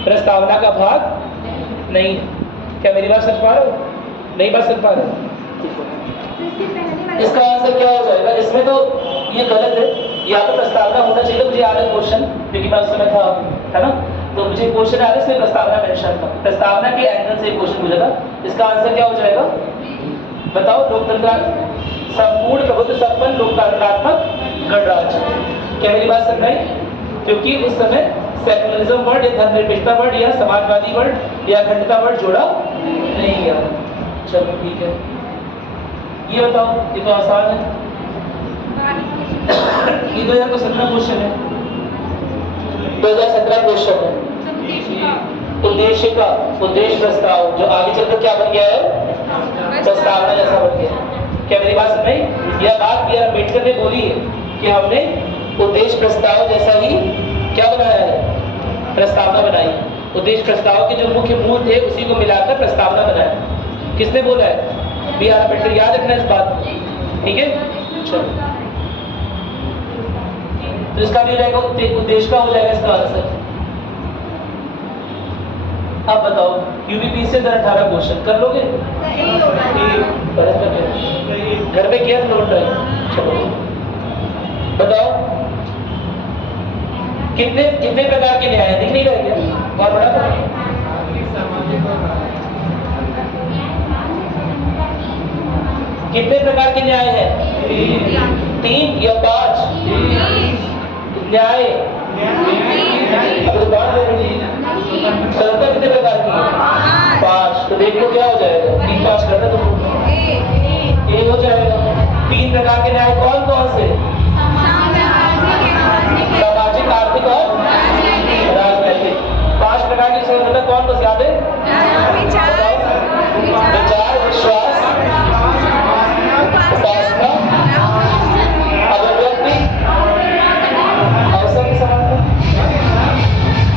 प्रस्तावना का भाग नहीं है। क्या मेरी बात समझ पा रहे हो? नहीं बात समझ पा रहे हो? इसका आंसर क्या हो जाएगा? इसमें तो ये गलत है, या तो प्रस्तावना होना चाहिए। मुझे याद है क्वेश्चन, क्योंकि मैं उस समय था, है ना, तो मुझे क्वेश्चन याद है, इसमें प्रस्तावना मेंशन था, प्रस्तावना के एंगल से क्वेश्चन पूछा था। इसका आंसर क्या हो जाएगा बताओ? लोकतंत्र, संपूर्ण प्रभुत्व संपन्न लोकतांत्रात्मक गणराज्य। क्या मेरी बात समझ आई? क्योंकि उस समय सेकुलरिज्म वर्ड या धर्मनिरपेक्षता वर्ड या समाजवादी वर्ड या अखंडता वर्ड जोड़ा नहीं गया। चलो ठीक है, ये बताओ, ये तो आसान है। ये 2017 क्वेश्चन है, 2017 क्वेश्चन है। उद्देश्य का उद्देश्य प्रस्ताव जो आगे चलकर क्या बन गया है, प्रस्तावना जैसा बन गया। क्या मेरी बात समझ में? यह बात बी आर अम्बेडकर ने बोली है कि हमने उद्देश्य प्रस्ताव जैसा ही क्या बनाया है, प्रस्तावना बनाई। उद्देश्य प्रस्ताव के जो मुख्य मूल थे उसी को मिलाकर प्रस्तावना बनाया। किसने बोला है? B R Ambedkar. याद रखना इस बात को, ठीक है? चलो, तो इसका भी रहेगा उद्देश्य का हो जाएगा इसका आंसर। अब बताओ यूपीपी से 18 क्वेश्चन कर लोगे? घर में किया था नोट? चलो बताओ कितने कितने प्रकार के न्याय दिख नहीं रहे क्या? और बड़ा कितने प्रकार के न्याय हैं? 3 या 5 न्याय? सरलता कितने प्रकार की? 5। तो देखो क्या हो जाएगा, 3 5 करना तो ये हो जाएगा। 3 प्रकार के न्याय कौन कौन से? सामाजिक, आर्थिक और राजनैतिक। 5 प्रकार की स्वतंत्रता कौन कौन से याद है? विचार, विश्वास, उपासना, अभिव्यक्ति, अवसर की समानता।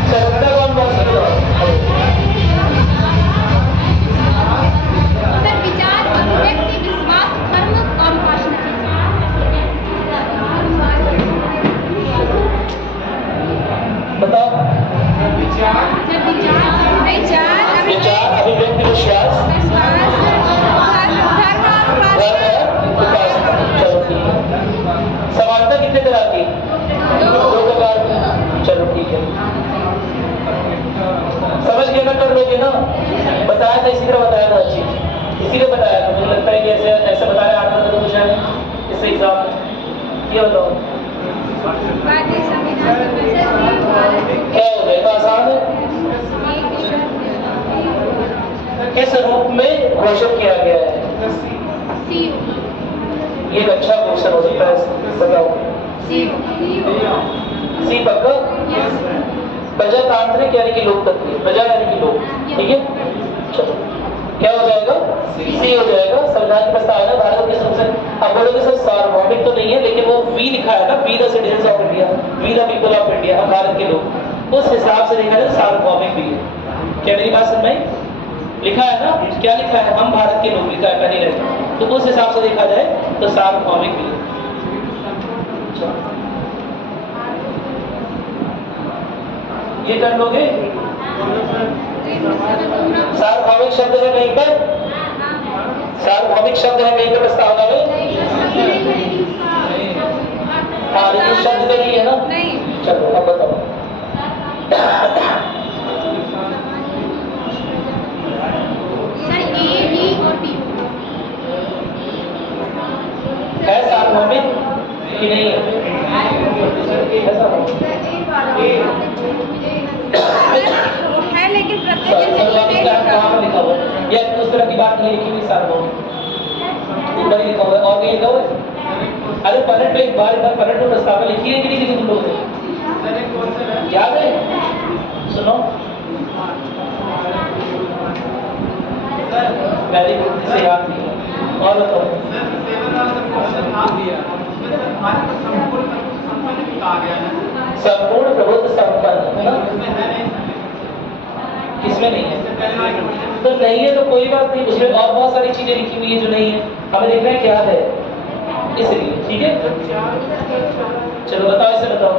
स्वतंत्रता कौन कौन सी? विचार, अभिव्यक्ति, विश्वास, कर्म और उपासना। बताओ। विचार, अभिव्यक्ति, विश्वास, चलो ठीक है। समानता कितने तरह की? 2 प्रकार की। चलो ठीक है, समझ गए ना? कर लोगे ना? बताया था, इसी तरह बताया था अच्छी, इसीलिए बताया था। मुझे लगता है कि ऐसे ऐसे बताया आता था तो कुछ है इससे एग्जाम ये बताओ क्या हो जाएगा? आसान है। किस रूप में घोषित किया गया है? ये एक अच्छा क्वेश्चन हो सकता है, बताओ। सी पक्का? प्रजातांत्रिक यानी कि लोकतंत्र, प्रजा यानी कि लोक, ठीक है? चलो क्या हो जाएगा? सी हो जाएगा। संविधान की प्रस्तावना भारत के सबसे, अब बोलोगे सर सार्वभौमिक तो नहीं है, लेकिन वो वी लिखा है ना, we the citizens of India, we the people of India, हम भारत के लोग, उस हिसाब से देखा जाए सार्वभौमिक भी है। क्या मेरी बात समझ में? लिखा है ना, क्या लिखा है? हम भारत के लोग लिखा है पहली लाइन, तो उस हिसाब से देखा जाए तो सार्वभौमिक भी है। ये कर लोगे? सार्वभौमिक शब्द है कहीं पर? सार्वभौमिक शब्द है कहीं पर प्रस्तावना में? हाँ, लेकिन शब्द में नहीं है ना? चलो अब बताओ। है सार्वभौमिक कि नहीं है? है लेकिन सार्वभौमिक कहाँ पर लिखा हुआ है? या उस तरह की बात नहीं लिखी हुई सार्वभौमिक, ऊपर ही लिखा हुआ है और कहीं लिखा हुआ है? अरे पलट पे एक बार पलट पे प्रस्तावना लिखी है कि नहीं लिखी तुम लोगों ने? याद है? सुनो, वेरी गुड, इसे याद नहीं है। और बताओ। संपूर्ण प्रभुत्व संपन्न है ना? किसमें नहीं है? तो नहीं है तो कोई बात नहीं, उसमें और बहुत सारी चीजें लिखी हुई है जो नहीं है, हमें देखना है क्या है, इसलिए ठीक है। चलो बताओ, इसे बताओ।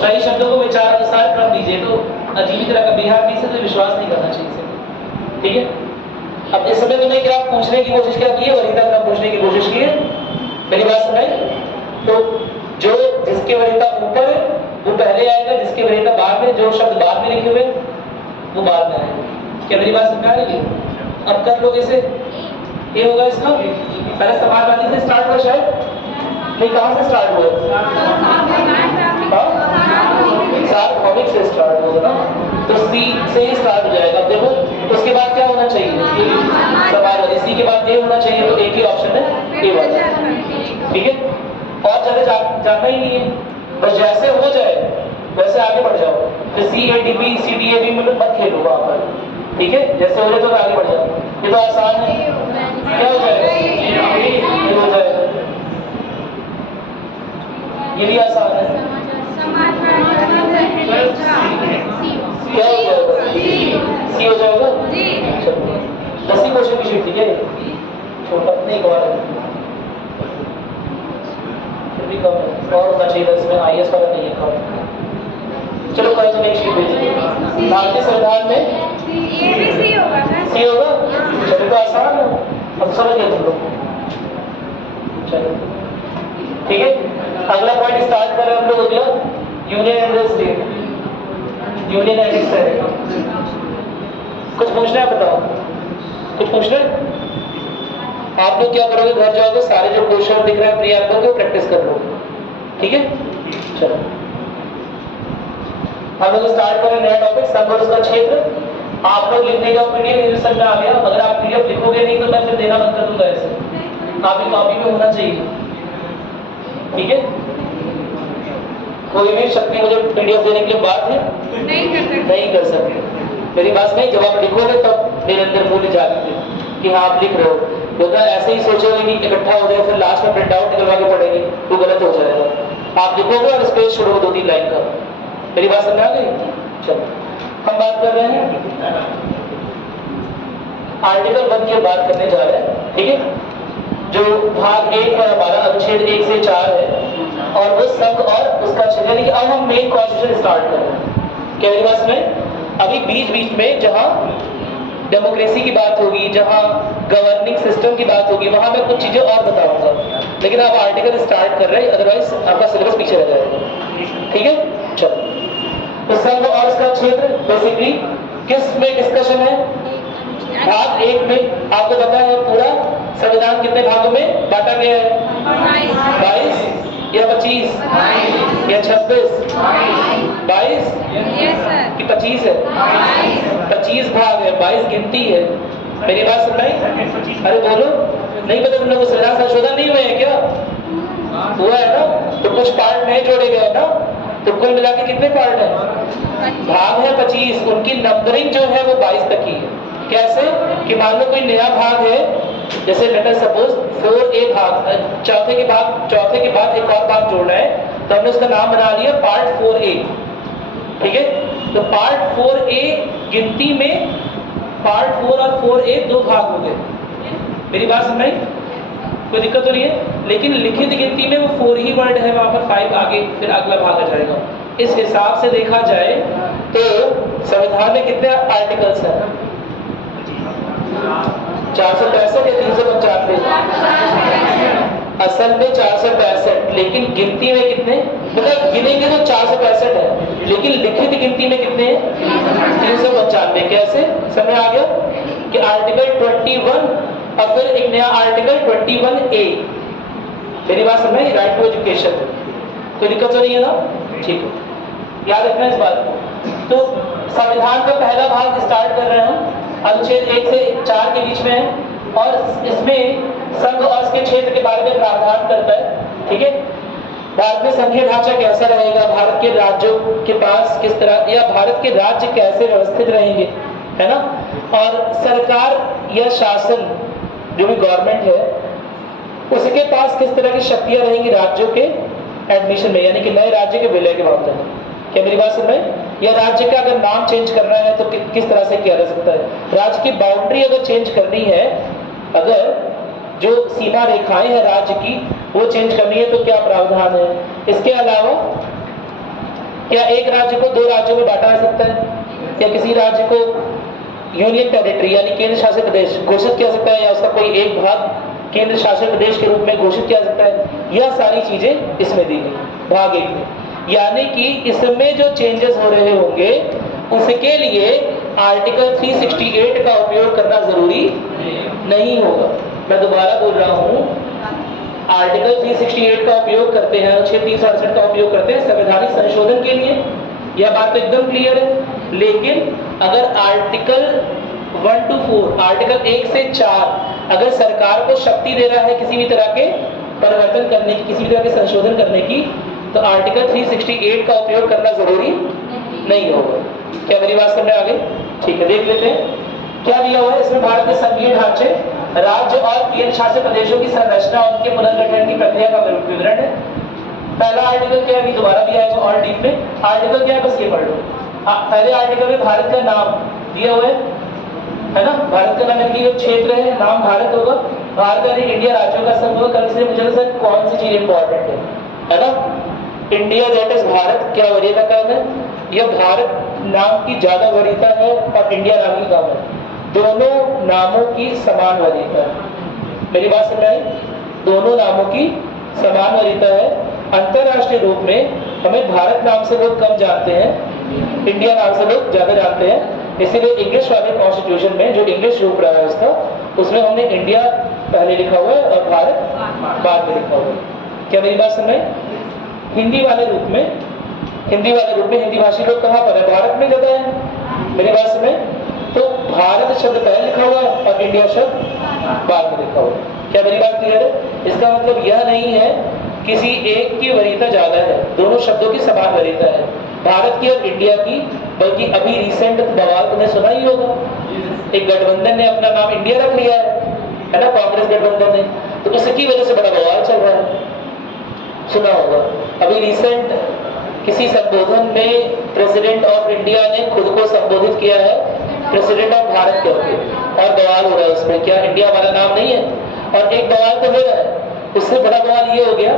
सही शब्दों को विचार अनुसार क्रम दीजिए। तो अजीब तरह का बिहार भी से तो विश्वास नहीं करना चाहिए इसे, ठीक है? अब इस समय तो नहीं कि आप पूछने की कोशिश क्या की है, वरीयता क्रम पूछने की कोशिश की है, मेरी बात सुनाई? तो जो जिसके वरीयता ऊपर वो पहले आएगा, जिसके वरीयता बाद में, जो शब्द बाद में लिखे हुए वो बाद में आएगा। क्या मेरी बात समझ आ रही है? अब कर लोगे इसे, ये होगा इसका पहले समाजवादी से स्टार्ट हुआ, शायद नहीं, कहाँ से स्टार्ट हुआ? सार्वभौमिक से स्टार्ट होगा ना, तो सी से ही स्टार्ट हो जाएगा। अब देखो उसके बाद क्या होना चाहिए? समाजवादी। सी के बाद ए होना चाहिए, तो एक ही ऑप्शन है ए वाला, ठीक है? और ज्यादा जानना ही नहीं है, बस जैसे हो जाए वैसे आगे बढ़ जाओ, तो CADB CDAB में मत खेलो वहाँ पर, ठीक है? जैसे हो रहे तो आगे बढ़ जाओ, ये तो आसान है। क्या हो जाएगा? ये हो जाएगा, ये भी आसान है। क्या हो जाएगा? सी हो जाएगा। चलो 10 क्वेश्चन की शीट, ठीक है? छोटा नहीं कवर है, फिर भी कम है, और होना चाहिए इसमें, IAS वाला नहीं है कम। चलो कल तो नेक्स्ट शीट भेजिए। भारतीय संविधान में सी होगा। चलो तो आसान है, अब समझ गए तुम लोग। चलो ठीक है, अगला पॉइंट स्टार्ट करें हम लोग। अगला union and state, union and state. कुछ पूछना है? बताओ, कुछ पूछना है? आप लोग क्या करोगे, घर जाओगे, सारे जो क्वेश्चन दिख रहे हैं प्री आपको के प्रैक्टिस कर लो, ठीक है? चलो हम लोग स्टार्ट करें नया टॉपिक, संघ और उसका क्षेत्र। आप लोग लिखने का PDF समझ में आ गया? अगर आप PDF लिखोगे नहीं तो मैं फिर देना बंद कर दूंगा, ऐसे आपकी कॉपी में होना चाहिए, ठीक है? कोई भी शक्ति मुझे PDF देने के लिए बात है नहीं कर सकते। मेरी बात नहीं, जब आप लिखोगे तब मेरे अंदर मूल्य जागेंगे कि हाँ आप लिख रहे हो। होता ऐसे ही सोचोगे कि इकट्ठा हो जाए, फिर लास्ट में प्रिंट आउट निकलवा के पड़ेगी, वो गलत हो जाएगा। आप लिखोगे और स्पेस छोड़ोगे 2-3 लाइन का। मेरी बात समझ आ गई? चलो हम बात कर रहे हैं आर्टिकल 1 की बात करने जा रहे हैं, ठीक है? जो भाग 1 है हमारा, अनुच्छेद 1 से 4 है, और वो संघ और उसका क्षेत्र। यानी कि अब हम मेन कॉन्स्टिट्यूशन स्टार्ट कर रहे हैं। क्या मेरी बात में अभी बीच बीच में जहां डेमोक्रेसी की बात होगी, जहां गवर्निंग सिस्टम की बात होगी, वहां मैं कुछ चीजें और बताऊंगा, लेकिन आप आर्टिकल स्टार्ट कर रहे हैं, अदरवाइज आपका सिलेबस पीछे रह जाएगा, ठीक है? चलो तो संघ और उसका क्षेत्र बेसिकली किस में डिस्कशन है? भाग 1 में आपको पता है पूरा संविधान कितने भागों में बांटा गया है? 22 या 25 या 26? 22 कि 25 है? 25 भाग है, 22 गिनती है। मेरी बात सुन रही? अरे बोलो, नहीं पता तुम लोग को संविधान संशोधन नहीं हुए हैं क्या? हुआ है ना? तो कुछ पार्ट नए जोड़े गए ना, तो कुल मिला के कितने पार्ट है? भाग है 25, उनकी नंबरिंग जो है वो 22 तक ही है। कैसे कि मान लो कोई नया भाग है, जैसे लेट अस सपोज 4A भाग, चौथे के बाद एक और भाग जोड़ना है, तो हमने उसका नाम बना लिया पार्ट 4A, ठीक है? तो पार्ट 4A गिनती में पार्ट 4 और 4A 2 भाग हो गए। मेरी बात समझ में? कोई दिक्कत तो नहीं है? लेकिन लिखित गिनती में वो 4 ही वर्ड है, वहां पर 5 आगे फिर अगला भाग आ जाएगा। इस हिसाब से देखा जाए तो संविधान में कितने आर्टिकल्स हैं? 465 या 395? असल में 465, लेकिन गिनती में कितने? मतलब गिनेंगे तो 465 है, लेकिन लिखित गिनती में कितने हैं? 395। कैसे? समझ आ गया कि आर्टिकल 21 और फिर एक नया आर्टिकल 21A। मेरी बात समझ में? Right to education. कोई दिक्कत तो नहीं है ना? ठीक है, याद रखना इस बात को। तो संविधान का पहला भाग स्टार्ट कर रहे हैं, अनुच्छेद 1 से 4 के बीच में है, और इसमें संघ और उसके क्षेत्र के बारे में प्रावधान करता है, ठीक है? भारत में संघीय ढांचा कैसा रहेगा, भारत के राज्यों के पास किस तरह, या भारत के राज्य कैसे व्यवस्थित रहेंगे, है ना? और सरकार या शासन जो भी गवर्नमेंट है उसके पास किस तरह की शक्तियां रहेंगी राज्यों के एडमिशन में, यानी कि नए राज्य के विलय के मामले में। क्या मेरी बात सुन रहे हैं? या राज्य का अगर नाम चेंज करना है तो किस तरह से किया जा सकता है? राज्य की बाउंड्री अगर चेंज करनी है, अगर जो सीमा रेखाएं हैं राज्य की वो चेंज करनी है तो क्या प्रावधान है? इसके अलावा क्या एक राज्य को 2 राज्यों में बांटा जा सकता है, या किसी राज्य को यूनियन टेरिटरी यानी केंद्र शासित प्रदेश घोषित किया सकता है, या उसका कोई एक भाग केंद्र शासित प्रदेश के रूप में घोषित किया सकता है? यह सारी चीजें इसमें दी गई भाग 1 में। यानी कि इसमें जो चेंजेस हो रहे होंगे उसके लिए आर्टिकल 368 का उपयोग करना जरूरी नहीं होगा। मैं दोबारा बोल रहा हूं, आर्टिकल 368 का उपयोग करते हैं, अनुच्छेद 368 का उपयोग करते हैं संवैधानिक संशोधन के लिए, यह बात तो एकदम क्लियर है। लेकिन अगर आर्टिकल 1 to 4, आर्टिकल 1 से 4 अगर सरकार को शक्ति दे रहा है किसी भी तरह के परिवर्तन करने की, किसी भी तरह के संशोधन करने की, तो आर्टिकल 368 का उपयोग करना जरूरी नहीं होगा। क्या मेरी बात समझ में आ गई? ठीक है, देख लेते हैं क्या दिया हुआ है इसमें। भारत के संघीय ढांचे, राज्य और केंद्र शासित प्रदेशों की संरचना और उनके पुनर्गठन की प्रक्रिया का विवरण है। पहला आर्टिकल क्या है, दोबारा भी आएगा और डीप में। आर्टिकल क्या है, बस ये पढ़ लो। पहले आर्टिकल में भारत का नाम दिया हुआ है ना, भारत का नाम यानी कि क्षेत्र है, नाम भारत होगा, भारत यानी इंडिया राज्यों का संघ होगा। कल से मुझे सर कौन सी चीज इंपॉर्टेंट है ना, इंडिया दैट इज भारत क्या वरीयता काम है, यह भारत नाम की ज्यादा वरीयता है और इंडिया नाम की कम है। दोनों नामों की समान वरीयता है। मेरी बात समझ आई? दोनों नामों की समान वरीयता है। अंतरराष्ट्रीय रूप में हमें भारत नाम से लोग कम जानते हैं, इंडिया नाम से लोग ज्यादा जानते हैं। इसीलिए इंग्लिश वाले कॉन्स्टिट्यूशन में जो इंग्लिश रूप रहा है उसका, उसमें हमने इंडिया पहले लिखा हुआ है और भारत बाद में लिखा हुआ है। क्या मेरी बात समझ आई? हिंदी वाले रूप में हिंदी भाषी लोग कहाँ पर है, भारत में ज्यादा है। मेरी बात समझ? तो भारत शब्द पहले लिखा हुआ है और इंडिया शब्द बाद में लिखा हुआ है। क्या मेरी बात क्लियर है? इसका मतलब यह नहीं है किसी एक की वरीयता ज्यादा है, दोनों शब्दों की समान वरीयता है, भारत की और इंडिया की। बल्कि अभी रिसेंट बवाल तुमने सुना ही होगा, एक गठबंधन ने अपना नाम इंडिया रख लिया है ना, कांग्रेस गठबंधन ने, तो उसकी वजह से बड़ा बवाल चल रहा है, सुना होगा। अभी रिसेंट किसी संबोधन में प्रेसिडेंट ऑफ इंडिया ने खुद को संबोधित किया है प्रेसिडेंट ऑफ भारत करके, और बवाल हो रहा है उसमें, क्या इंडिया हमारा नाम नहीं है? और एक बवाल तो हो रहा है, उससे बड़ा बवाल ये हो गया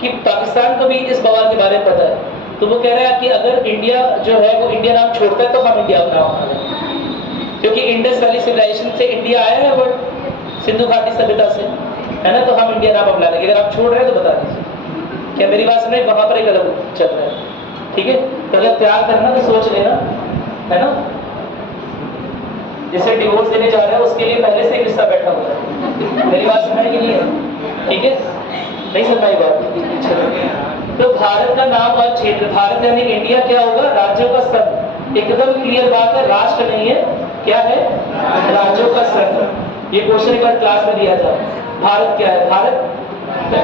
कि पाकिस्तान को भी इस बवाल के बारे में पता है, तो वो कह रहा है कि अगर इंडिया जो है वो इंडिया नाम छोड़ता है तो हम इंडिया का नाम अपना लें, क्योंकि इंडस वैली सिविलाइजेशन से इंडिया आया है वर्ड, सिंधु घाटी सभ्यता से, है ना, तो हम इंडिया नाम अपना लेंगे। अगर आप छोड़ रहे हैं तो बता दीजिए। क्या मेरी बात सुन रहे? वहां पर एक अलग चल रहा है, ठीक है। तो अगर त्याग करना तो सोच लेना, है ना, जिसे डिवोर्स देने जा रहा है उसके लिए पहले से एक रिश्ता बैठा हुआ है। मेरी बात सुनाई कि नहीं है? ठीक है, नहीं सुनाई बात। तो भारत का नाम और क्षेत्र, भारत यानी इंडिया क्या होगा, राज्यों का संघ। एकदम क्लियर बात है, राष्ट्र नहीं है, क्या है, राज्यों का संघ। ये क्वेश्चन एक बार क्लास में दिया था। भारत क्या है? भारत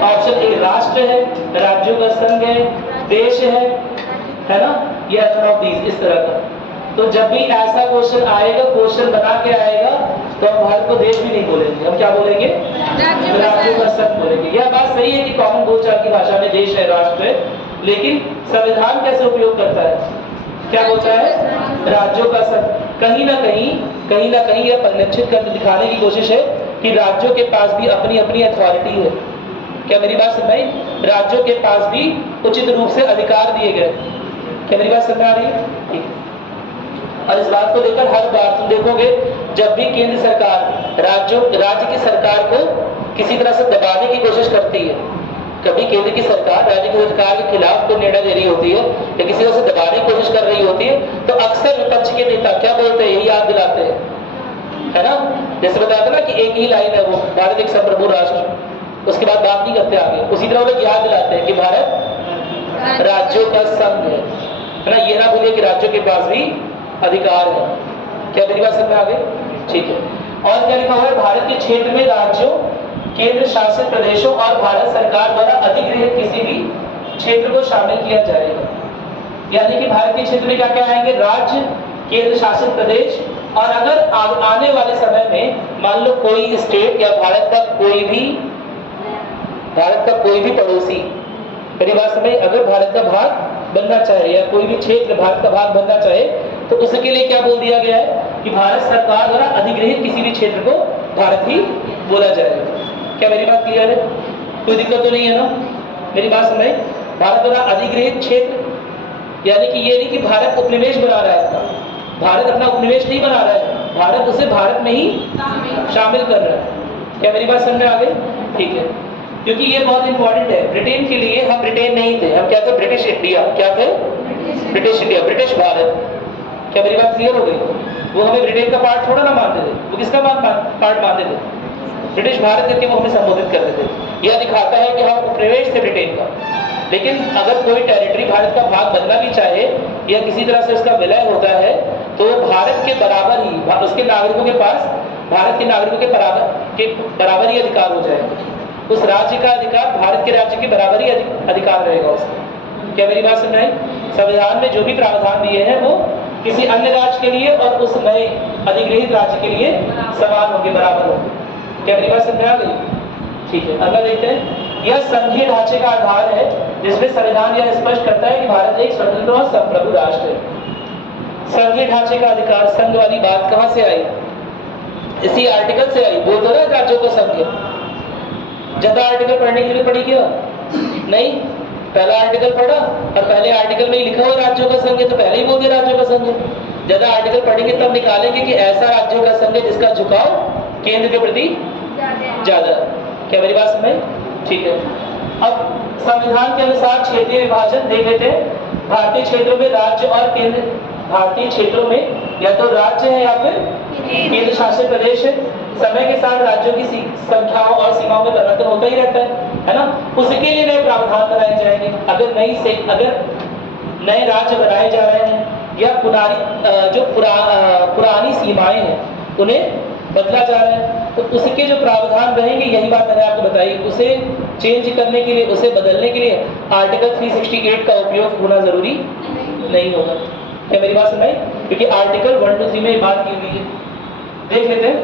ऑप्शन ए राष्ट्र है, राज्यों का संघ है, देश है ना, ये नन ऑफ दीज, इस तरह का। तो जब भी ऐसा क्वेश्चन आएगा, क्वेश्चन बना के आएगा, तो हम भारत को देश भी नहीं बोलेंगे, हम क्या बोलेंगे, राज्यों का संघ बोलेंगे। यह बात सही है कि कॉमन बोलचाल की भाषा में देश है, राष्ट्र है, लेकिन संविधान कैसे उपयोग करता है, क्या बोलता है, राज्यों का संघ। कहीं ना कहीं यह परिलक्षित कर दिखाने की कोशिश है कि राज्यों के पास भी अपनी अपनी अथॉरिटी है। क्या मेरी बात समझ आई? राज्यों के पास भी उचित रूप से अधिकार दिए गए। क्या मेरी बात समझ आ रही है? ठीक है। और इस बात को लेकर हर बार तुम देखोगे, जब भी केंद्र सरकार राज्य की सरकार को किसी तरह से दबाने की कोशिश करती है, कभी केंद्र की सरकार राज्य की सरकार के खिलाफ कोई निर्णय ले रही होती है या किसी तरह से दबाने की कोशिश कर रही होती है, तो अक्सर विपक्ष के नेता क्या बोलते हैं, यही याद दिलाते हैं, है ना। जैसे बताया था ना कि एक ही लाइन है वो, भारत एक संप्रभु राष्ट्र, उसके बाद बात नहीं करते आगे। उसी तरह वो लोग याद दिलाते हैं कि भारत राज्यों का संघ है ना। ये ना भूलिए कि राज्यों के पास भी अधिकार है। क्या मेरी बात समझ में आ गई? ठीक है। और क्या लिखा हुआ है, भारत के क्षेत्र में राज्यों, केंद्र शासित प्रदेशों और भारत सरकार द्वारा अधिगृहित किसी भी क्षेत्र को शामिल किया जाएगा। यानी कि भारत के क्षेत्र में क्या क्या आएंगे, राज्य, केंद्र शासित प्रदेश, और अगर आने वाले समय में मान लो कोई स्टेट या भारत का कोई भी पड़ोसी, मेरी बात समझ, अगर भारत का भाग बनना चाहे या कोई भी क्षेत्र भारत का भाग बनना चाहे, तो उसके लिए क्या बोल दिया गया है कि भारत सरकार द्वारा अधिगृहित किसी भी क्षेत्र को भारत ही बोला जाएगा। क्या मेरी बात क्लियर है? कोई दिक्कत तो नहीं है ना? मेरी बात समझ, भारत द्वारा अधिगृहित क्षेत्र यानी कि ये नहीं कि भारत उपनिवेश बना रहा है अपना, भारत अपना उपनिवेश नहीं बना रहा है, भारत उसे भारत में ही शामिल कर रहा है। क्या मेरी बात समझ में आ गई? ठीक है, क्योंकि ये बहुत इंपॉर्टेंट है। ब्रिटेन के लिए हम ब्रिटेन नहीं थे, हम क्या थे, ब्रिटिश इंडिया। क्या थे, ब्रिटिश इंडिया, ब्रिटिश भारत। क्या मेरी बात क्लियर हो गई? वो हमें ब्रिटेन का पार्ट थोड़ा ना मानते थे, वो किसका पार्ट मानते थे, ब्रिटिश भारत करके वो हमें संबोधित करते थे। यह दिखाता है कि हम उपनिवेश थे ब्रिटेन का। लेकिन अगर कोई टेरिटरी भारत का भाग बनना भी चाहे या किसी तरह से उसका विलय होता है, तो भारत के बराबर ही, उसके नागरिकों के पास भारत के नागरिकों के बराबर ही अधिकार हो जाएगा। उस राज्य का अधिकार भारत के राज्य के बराबर ही अधिकार रहेगा उसका। क्या मेरी बात समझ आई? संविधान में जो भी प्रावधान दिए हैं वो किसी अन्य राज्य के लिए और उस नए अधिग्रहित राज्य के लिए समान होंगे, बराबर होंगे। क्या मेरी बात समझ आ गई? ठीक है, अगला देखते हैं। यह संघीय ढांचे का आधार है जिसमें संविधान यह स्पष्ट करता है कि भारत एक स्वतंत्र और संप्रभु राष्ट्र है। संघीय ढांचे का अधिकार, संघ वाली बात कहां से आई? इसी आर्टिकल से आई। बोल दो ना राज्यों का संघ। ज्यादा आर्टिकल पढ़ने की जरूरत पड़ी क्या? नहीं, पहला आर्टिकल पढ़ा और पहले आर्टिकल में ही लिखा हुआ राज्यों का संघ है, तो पहले ही बोल दिया राज्यों का संघ है। ज्यादा आर्टिकल पढ़ेंगे तब निकालेंगे कि ऐसा राज्यों का संघ है जिसका झुकाव केंद्र के प्रति ज्यादा। क्या मेरी बात समझ? ठीक है। अब संविधान के अनुसार क्षेत्रीय विभाजन देख लेते हैं। भारतीय क्षेत्रों में राज्य और केंद्र, भारतीय क्षेत्रों में या तो राज्य है या फिर केंद्र शासित प्रदेश है। समय के साथ राज्यों की संख्याओं और सीमाओं में परिवर्तन होता ही रहता है ना? उसके लिए नए प्रावधान बनाए जाएंगे। अगर नए राज्य बनाए जा रहे हैं या पुरानी सीमाएं हैं उन्हें बदला जा रहा है, तो उसके जो प्रावधान रहेंगे, यही बात मैंने आपको बताई, उसे चेंज करने के लिए, उसे बदलने के लिए आर्टिकल 368 का उपयोग होना जरूरी नहीं होगा। क्या मेरी बात सुनाई? क्योंकि आर्टिकल 1 to 3 में ये बात की हुई है। देख लेते हैं,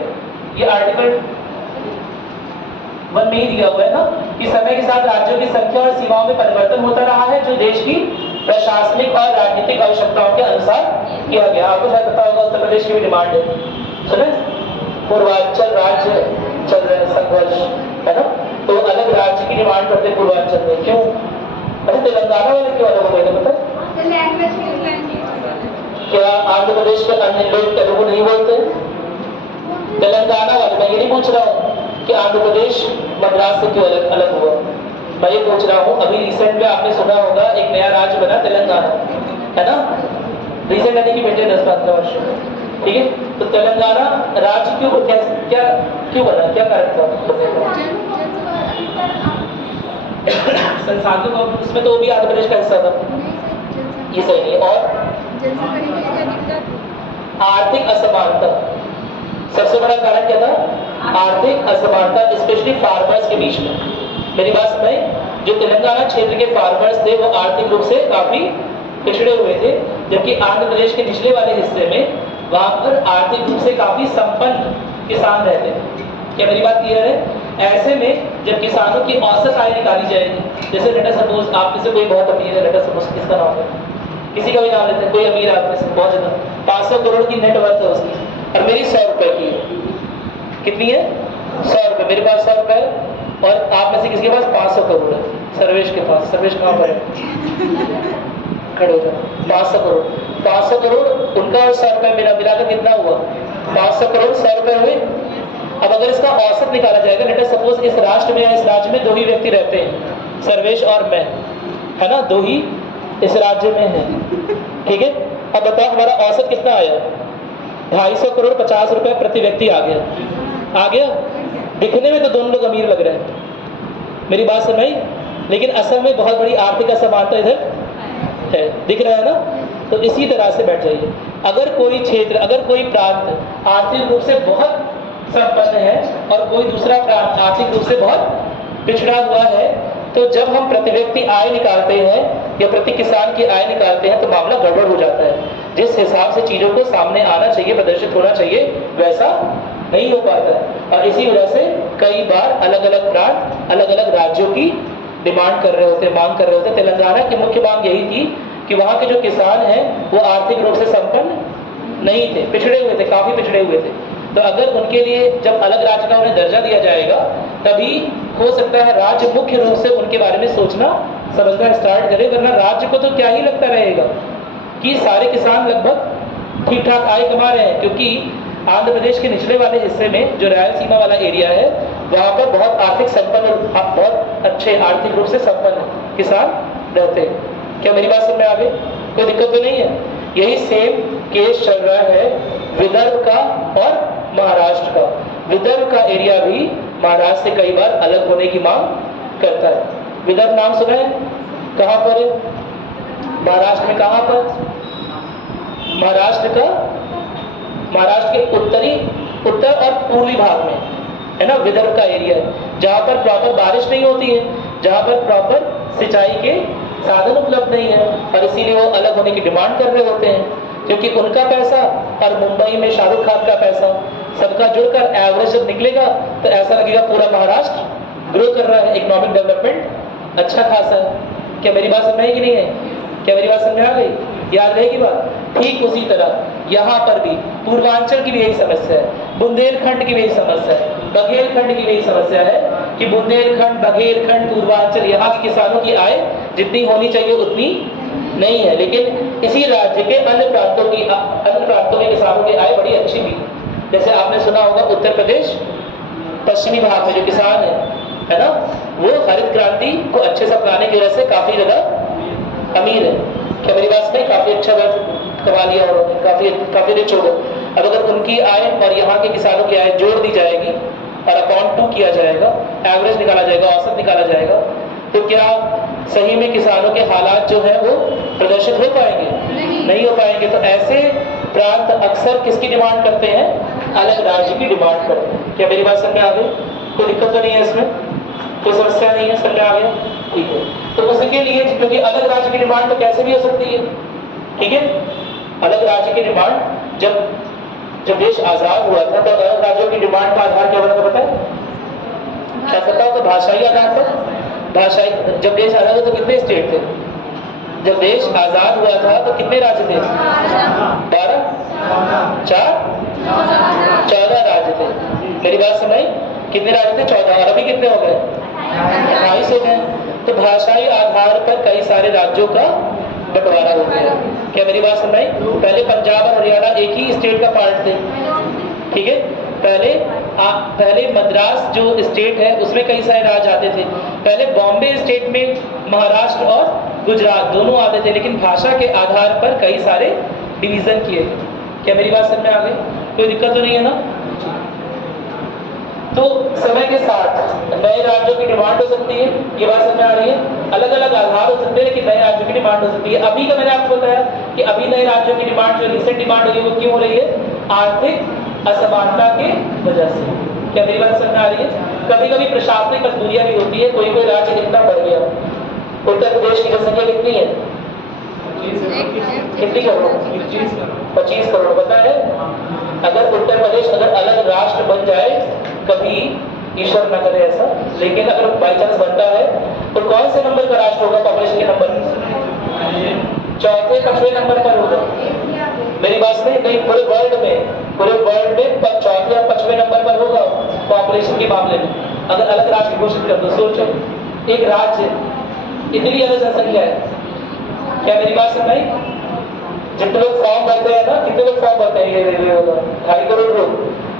ये आर्टिकल 1 में ही दिया हुआ है ना कि समय के साथ राज्यों की संख्या और सीमाओं में परिवर्तन होता रहा है जो देश की प्रशासनिक और राजनीतिक आवश्यकताओं के अनुसार किया गया। आपको शायद पता होगा उत्तर प्रदेश की भी डिमांड है, सुने? पूर्वांचल राज्य चल रहे हैं संघर्ष, है ना? तो अलग राज्य की डिमांड करते पूर्वांचल में, क्यों? अरे तेलंगाना वाले क्यों अलग हो गए थे पता? क्या आंध्र प्रदेश के अन्य लोग तेलुगु नहीं बोलते? तेलंगाना वाले, मैं ये नहीं पूछ रहा हूँ कि आंध्र प्रदेश मद्रास से क्यों अलग हुआ, मैं ये पूछ रहा हूँ अभी रिसेंट में आपने सुना होगा एक नया राज्य बना तेलंगाना, है ना? रिसेंट यानी कि पिछले 10-15 वर्ष, ठीक है? तो तेलंगाना राज्य क्यों बना, क्या कारण था? संसाधनों का उसमें तो भी आंध्र प्रदेश का हिस्सा था, ये सही नहीं है। और आर्थिक असमानता, सबसे बड़ा कारण क्या था? आर्थिक असमानता, स्पेशली फार्मर्स के बीच में। मेरी बात समझ? जो तेलंगाना क्षेत्र के फार्मर्स थे वो आर्थिक रूप से काफी पिछड़े हुए थे, जबकि आंध्र प्रदेश के निचले वाले हिस्से में वहां पर आर्थिक रूप से काफी संपन्न किसान रहते थे। क्या मेरी बात क्लियर है? ऐसे में जब किसानों की औसत आय निकाली जाएगी, जैसे लेटर सपोज आप में से कोई बहुत अमीर है, लेटर सपोज किसका नाम है, किसी का भी नाम लेते हैं, कोई अमीर आदमी से बहुत ज्यादा 500 करोड़ की नेट वर्थ है उसकी, और मेरी 100 रुपए की है। कितनी है? 100 रुपए। मेरे पास 100 रुपए है और आप में से किसी के पास 500 करोड़ है। सर्वेश के पास, सर्वेश कहाँ पर है? खड़े हो जाओ। 500 करोड़, 500 करोड़ उनका और 100 रुपए मेरा मिलाकर कितना हुआ? 500 करोड़ 100 रुपए हुए। अब अगर इसका औसत निकाला जाएगा, लेट अस सपोज इस राष्ट्र में या इस राज्य में 2 ही व्यक्ति रहते हैं, सर्वेश और मैं, है ना? 2 ही इस राज्य में है, ठीक है? अब बताओ हमारा औसत कितना आया? 250 करोड़ 50 रुपए प्रति व्यक्ति आ गया। दिखने में तो दोनों लोग अमीर लग रहे हैं, मेरी बात समझ आई? लेकिन असल में बहुत बड़ी आर्थिक असमानता इधर है, दिख रहा है ना? तो इसी तरह से बैठ जाइए। अगर कोई क्षेत्र, अगर कोई प्रांत आर्थिक रूप से बहुत संपन्न है और कोई दूसरा प्रांत आर्थिक रूप से बहुत पिछड़ा हुआ है, तो जब हम प्रति व्यक्ति आय निकालते हैं या प्रति किसान की आय निकालते हैं तो मामला गड़बड़ हो जाता है। जिस हिसाब से चीजों को सामने आना चाहिए, प्रदर्शित होना चाहिए, वैसा नहीं हो पाता है। और इसी वजह से कई बार अलग अलग प्रांत अलग अलग राज्यों की डिमांड कर रहे होते, मांग कर रहे होते। तेलंगाना की मुख्य मांग यही थी कि वहाँ के जो किसान हैं वो आर्थिक रूप से संपन्न नहीं थे, पिछड़े हुए थे, काफी पिछड़े हुए थे। तो अगर उनके लिए जब अलग राज्य का उन्हें दर्जा दिया जाएगा, तभी हो सकता है राज्य मुख्य रूप से उनके बारे में सोचना समझना स्टार्ट करे। वरना राज्य को तो क्या ही लगता रहेगा कि सारे किसान लगभग ठीक ठाक आय कमा रहे हैं, क्योंकि आंध्र प्रदेश के निचले वाले हिस्से में जो रायलसीमा वाला एरिया है वहाँ पर बहुत आर्थिक संपन्न, बहुत अच्छे आर्थिक रूप से संपन्न किसान रहते हैं। क्या मेरी बात समझ में आ गई? कोई दिक्कत तो नहीं है? यही सेम केस चल रहा है विदर्भ का और महाराष्ट्र का। विदर्भ का एरिया भी महाराष्ट्र से कई बार अलग होने की मांग करता है। विदर्भ नाम सुना है? कहाँ पर है? महाराष्ट्र में। कहाँ पर? महाराष्ट्र के उत्तर और पूर्वी भाग में, है ना? विदर्भ का एरिया है जहाँ पर प्रॉपर बारिश नहीं होती है, जहाँ पर प्रॉपर सिंचाई के साधन उपलब्ध नहीं है और इसीलिए वो अलग होने की डिमांड कर रहे होते हैं, क्योंकि उनका पैसा और मुंबई में शाहरुख खान का पैसा सबका जुड़कर एवरेज जब निकलेगा तो ऐसा लगेगा पूरा महाराष्ट्र ग्रो कर रहा है, इकोनॉमिक डेवलपमेंट अच्छा खासा है। क्या मेरी बात समझ में आई कि नहीं है? क्या मेरी बात समझ में आ गई? याद रहेगी बात? ठीक उसी तरह यहाँ पर भी पूर्वांचल की भी यही समस्या है, बुंदेलखंड की भी यही समस्या है, बघेलखंड की भी यही समस्या है कि बुंदेलखंड, बघेलखंड, पूर्वांचल यहाँ के किसानों की आय जितनी होनी चाहिए उतनी नहीं है, लेकिन इसी राज्य के अन्य प्रांतों में किसानों की आय बड़ी अच्छी थी। जैसे आपने सुना होगा उत्तर प्रदेश पश्चिमी भाग में जो किसान है ना, वो हरित क्रांति को अच्छे से अपनाने की वजह से काफी ज्यादा अमीर है। क्या मेरी बात में? काफी अच्छा वर्क कमा लिया उन्होंने, काफी रिच हो गए। अब अगर उनकी आय और यहाँ के किसानों की आय जोड़ दी जाएगी और अपॉन 2 किया जाएगा, एवरेज निकाला जाएगा, औसत निकाला जाएगा, तो क्या सही में किसानों के हालात जो है वो प्रदर्शित हो पाएंगे? नहीं हो पाएंगे। तो ऐसे प्रांत अक्सर किसकी डिमांड करते हैं? अलग राज्य की डिमांड करते हैं। क्या मेरी बात समझ में आ गई? कोई दिक्कत तो नहीं है इसमें? कोई समस्या नहीं है? समझ में आ गया? ठीक है। तो उसके लिए, क्योंकि अलग राज्य की डिमांड तो कैसे भी हो सकती है, ठीक है? अलग राज्य की डिमांड, जब देश आजाद हुआ था तो अलग राज्यों की डिमांड का आधार क्या बना था पता है? क्या पता हो? तो भाषाई आधार पर। भाषाई, जब देश आजाद हुआ तो कितने स्टेट थे? जब देश आजाद हुआ था तो कितने राज्य थे? 12, 4, 14 राज्य थे। मेरी बात सुनाई? कितने राज्य थे? 14। और अभी कितने हो गए? 28 हो गए। तो भाषाई आधार पर कई सारे राज्यों का बंटवारा हो गया। क्या मेरी बात सुनाई? पहले पंजाब और हरियाणा एक ही स्टेट का पार्ट थे, ठीक है? पहले मद्रास जो स्टेट है उसमें कई सारे राज्य आते थे। पहले बॉम्बे स्टेट में महाराष्ट्र और गुजरात दोनों आते थे, लेकिन भाषा के आधार पर कई सारे डिवीजन किए। क्या मेरी बात समझ में आ गई? कोई दिक्कत तो नहीं है ना? तो समय के साथ नए राज्यों की डिमांड हो सकती है, ये बात समझ में आ रही है? अलग अलग आधार हो सकते हैं, लेकिन नए राज्यों की डिमांड हो सकती है। अभी का मैंने आपको बताया कि अभी नए राज्यों की डिमांड, जो रिसेंट डिमांड हो रही है, वो क्यों हो रही है? आर्थिक असमानता के वजह से। क्या मेरी बात समझ में आ रही है? कभी कभी प्रशासनिक मजबूरियां भी होती है। कोई कोई राज्य इतना बढ़ गया, उत्तर प्रदेश की जनसंख्या कितनी है? कितनी करोड़? 25 करोड़। पता है, अगर उत्तर प्रदेश अगर अलग राष्ट्र बन जाए, कभी ईश्वर न करे ऐसा, लेकिन अगर बाई चांस बनता है तो कौन से नंबर का राष्ट्र होगा पॉपुलेशन के नंबर? चौथे 5वें नंबर पर होगा। मेरी बात सुनिए, नहीं, पूरे वर्ल्ड में 4 या 5वें नंबर पर होगा पॉपुलेशन के मामले में। अगर अलग राष्ट्र घोषित कर दो, सोचो एक राज्य, इतनी अलग जनसंख्या है। क्या मेरी बात सुन रही? जितने लोग फॉर्म भरते हैं ना, कितने लोग फॉर्म भरते हैं? ये रेलवे वाला 2.5 करोड़ लोग,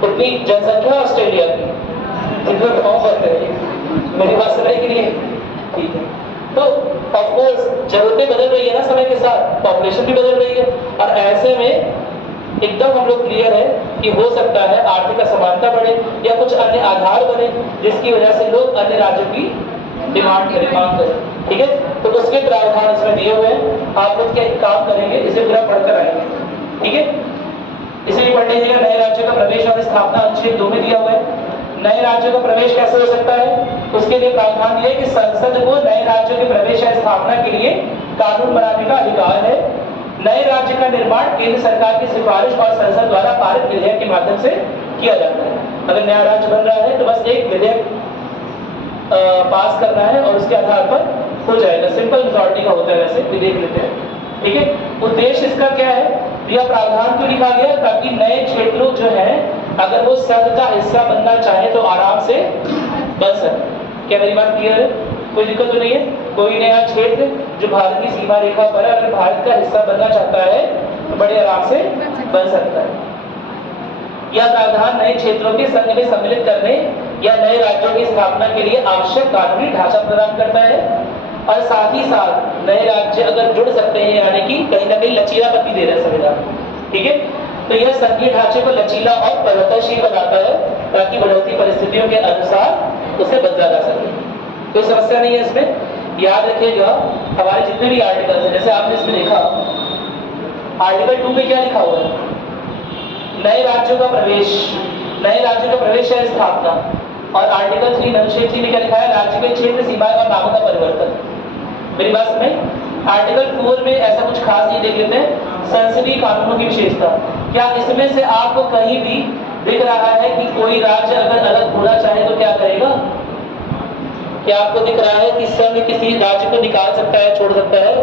उतनी जनसंख्या ऑस्ट्रेलिया की, जितने लोग फॉर्म भरते हैं। मेरी बात सुन रही कि नहीं? ठीक है। तो ऑफकोर्स जरूरतें बदल रही है ना समय के साथ, पॉपुलेशन भी बदल रही है, और ऐसे में एकदम हम लोग क्लियर है कि हो सकता है आर्थिक असमानता बढ़े या कुछ अन्य आधार बने जिसकी वजह से लोग अन्य राज्यों की डिमांड करें। ठीक है, तो उसके प्रावधान इसमें दिए हुए हैं। आप लोग क्या काम करेंगे, इसे पूरा पढ़कर आएंगे। ठीक है, इसे भी पढ़ लीजिएगा। नए राज्यों का प्रवेश और स्थापना अनुच्छेद 2 में दिया हुआ है। नए राज्यों का प्रवेश कैसे हो सकता है, उसके लिए प्रावधान दिया है कि संसद को नए राज्यों के प्रवेश या स्थापना के लिए कानून बनाने का अधिकार है। नए राज्य का निर्माण केंद्र सरकार की सिफारिश और संसद द्वारा पारित विधेयक के माध्यम से किया जाता है। अगर नया राज्य बन रहा है तो बस एक विधेयक पास करना है और उसके आधार पर हो जाएगा। सिंपल मेजॉरिटी का होता है, वैसे विधेयक लेते हैं। ठीक है, उद्देश्य इसका क्या है, यह प्रावधान क्यों लिखा गया, ताकि नए क्षेत्रों जो है अगर वो संघ का हिस्सा बनना चाहे तो आराम से बन सके। क्या मेरी बात क्लियर है? कोई दिक्कत तो नहीं है? कोई नया क्षेत्र जो भारत की सीमा रेखा पर अगर भारत का हिस्सा बनना चाहता है तो बड़े आराम से बन सकता है। यह प्रावधान नए क्षेत्रों के संघ में सम्मिलित करने या नए राज्यों की स्थापना के लिए आवश्यक कानूनी ढांचा प्रदान करता है, और साथ ही साथ नए राज्य अगर जुड़ सकते हैं, यानी कि कहीं ना कहीं लचीलापन दे रहा है संविधान। ठीक है, तो यह संघीय ढांचे को लचीला और परिवर्तनशील बनाता है ताकि बदलती परिस्थितियों के अनुसार उसे बदला जा सके। कोई समस्या नहीं है इसमें। याद रखिएगा, हमारे जितने भी आर्टिकल्स हैं, जैसे आपने इसमें देखा आर्टिकल 2 में क्या लिखा हुआ है, नए राज्यों का प्रवेश या स्थापना, और आर्टिकल 3 अनुच्छेद 3 में क्या लिखा है, राज्य के क्षेत्र सीमाएं और नामों का परिवर्तन। मेरी बात सुनाई। आर्टिकल 4 में ऐसा कुछ खास ये देख लेते हैं, संसदीय कानूनों की विशेषता। क्या इसमें से आपको कहीं भी दिख रहा है कि कोई राज्य अगर अलग होना चाहे तो क्या करेगा? क्या आपको दिख रहा है कि संघ किसी राज्य को निकाल सकता है, छोड़ सकता है?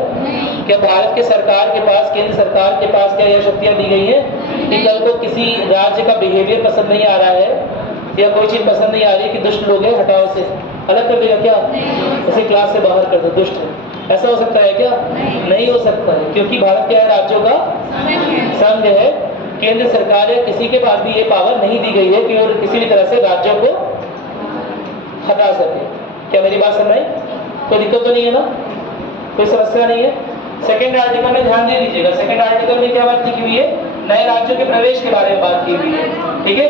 क्या भारत के सरकार के पास, केंद्र सरकार के पास क्या यह शक्तियां दी गई है कि कल को किसी राज्य का बिहेवियर पसंद नहीं आ रहा है या कोई चीज पसंद नहीं आ रही है कि दुष्ट लोग हैं, हटाओ से अलग कर देगा? क्या इसे क्लास से बाहर कर दो, दुष्ट है, ऐसा हो सकता है क्या? नहीं हो सकता है, क्योंकि भारत क्या है? राज्यों का संघ है। केंद्र सरकार या किसी के पास भी ये पावर नहीं दी गई है कि वो किसी भी तरह से राज्यों को हटा सके। क्या मेरी बात सुन रही? कोई दिक्कत तो नहीं है ना? कोई समस्या नहीं है? सेकेंड आर्टिकल में ध्यान दे दीजिएगा। सेकेंड आर्टिकल में क्या बात लिखी हुई है? नए राज्यों के प्रवेश के बारे में बात की हुई है। ठीक है,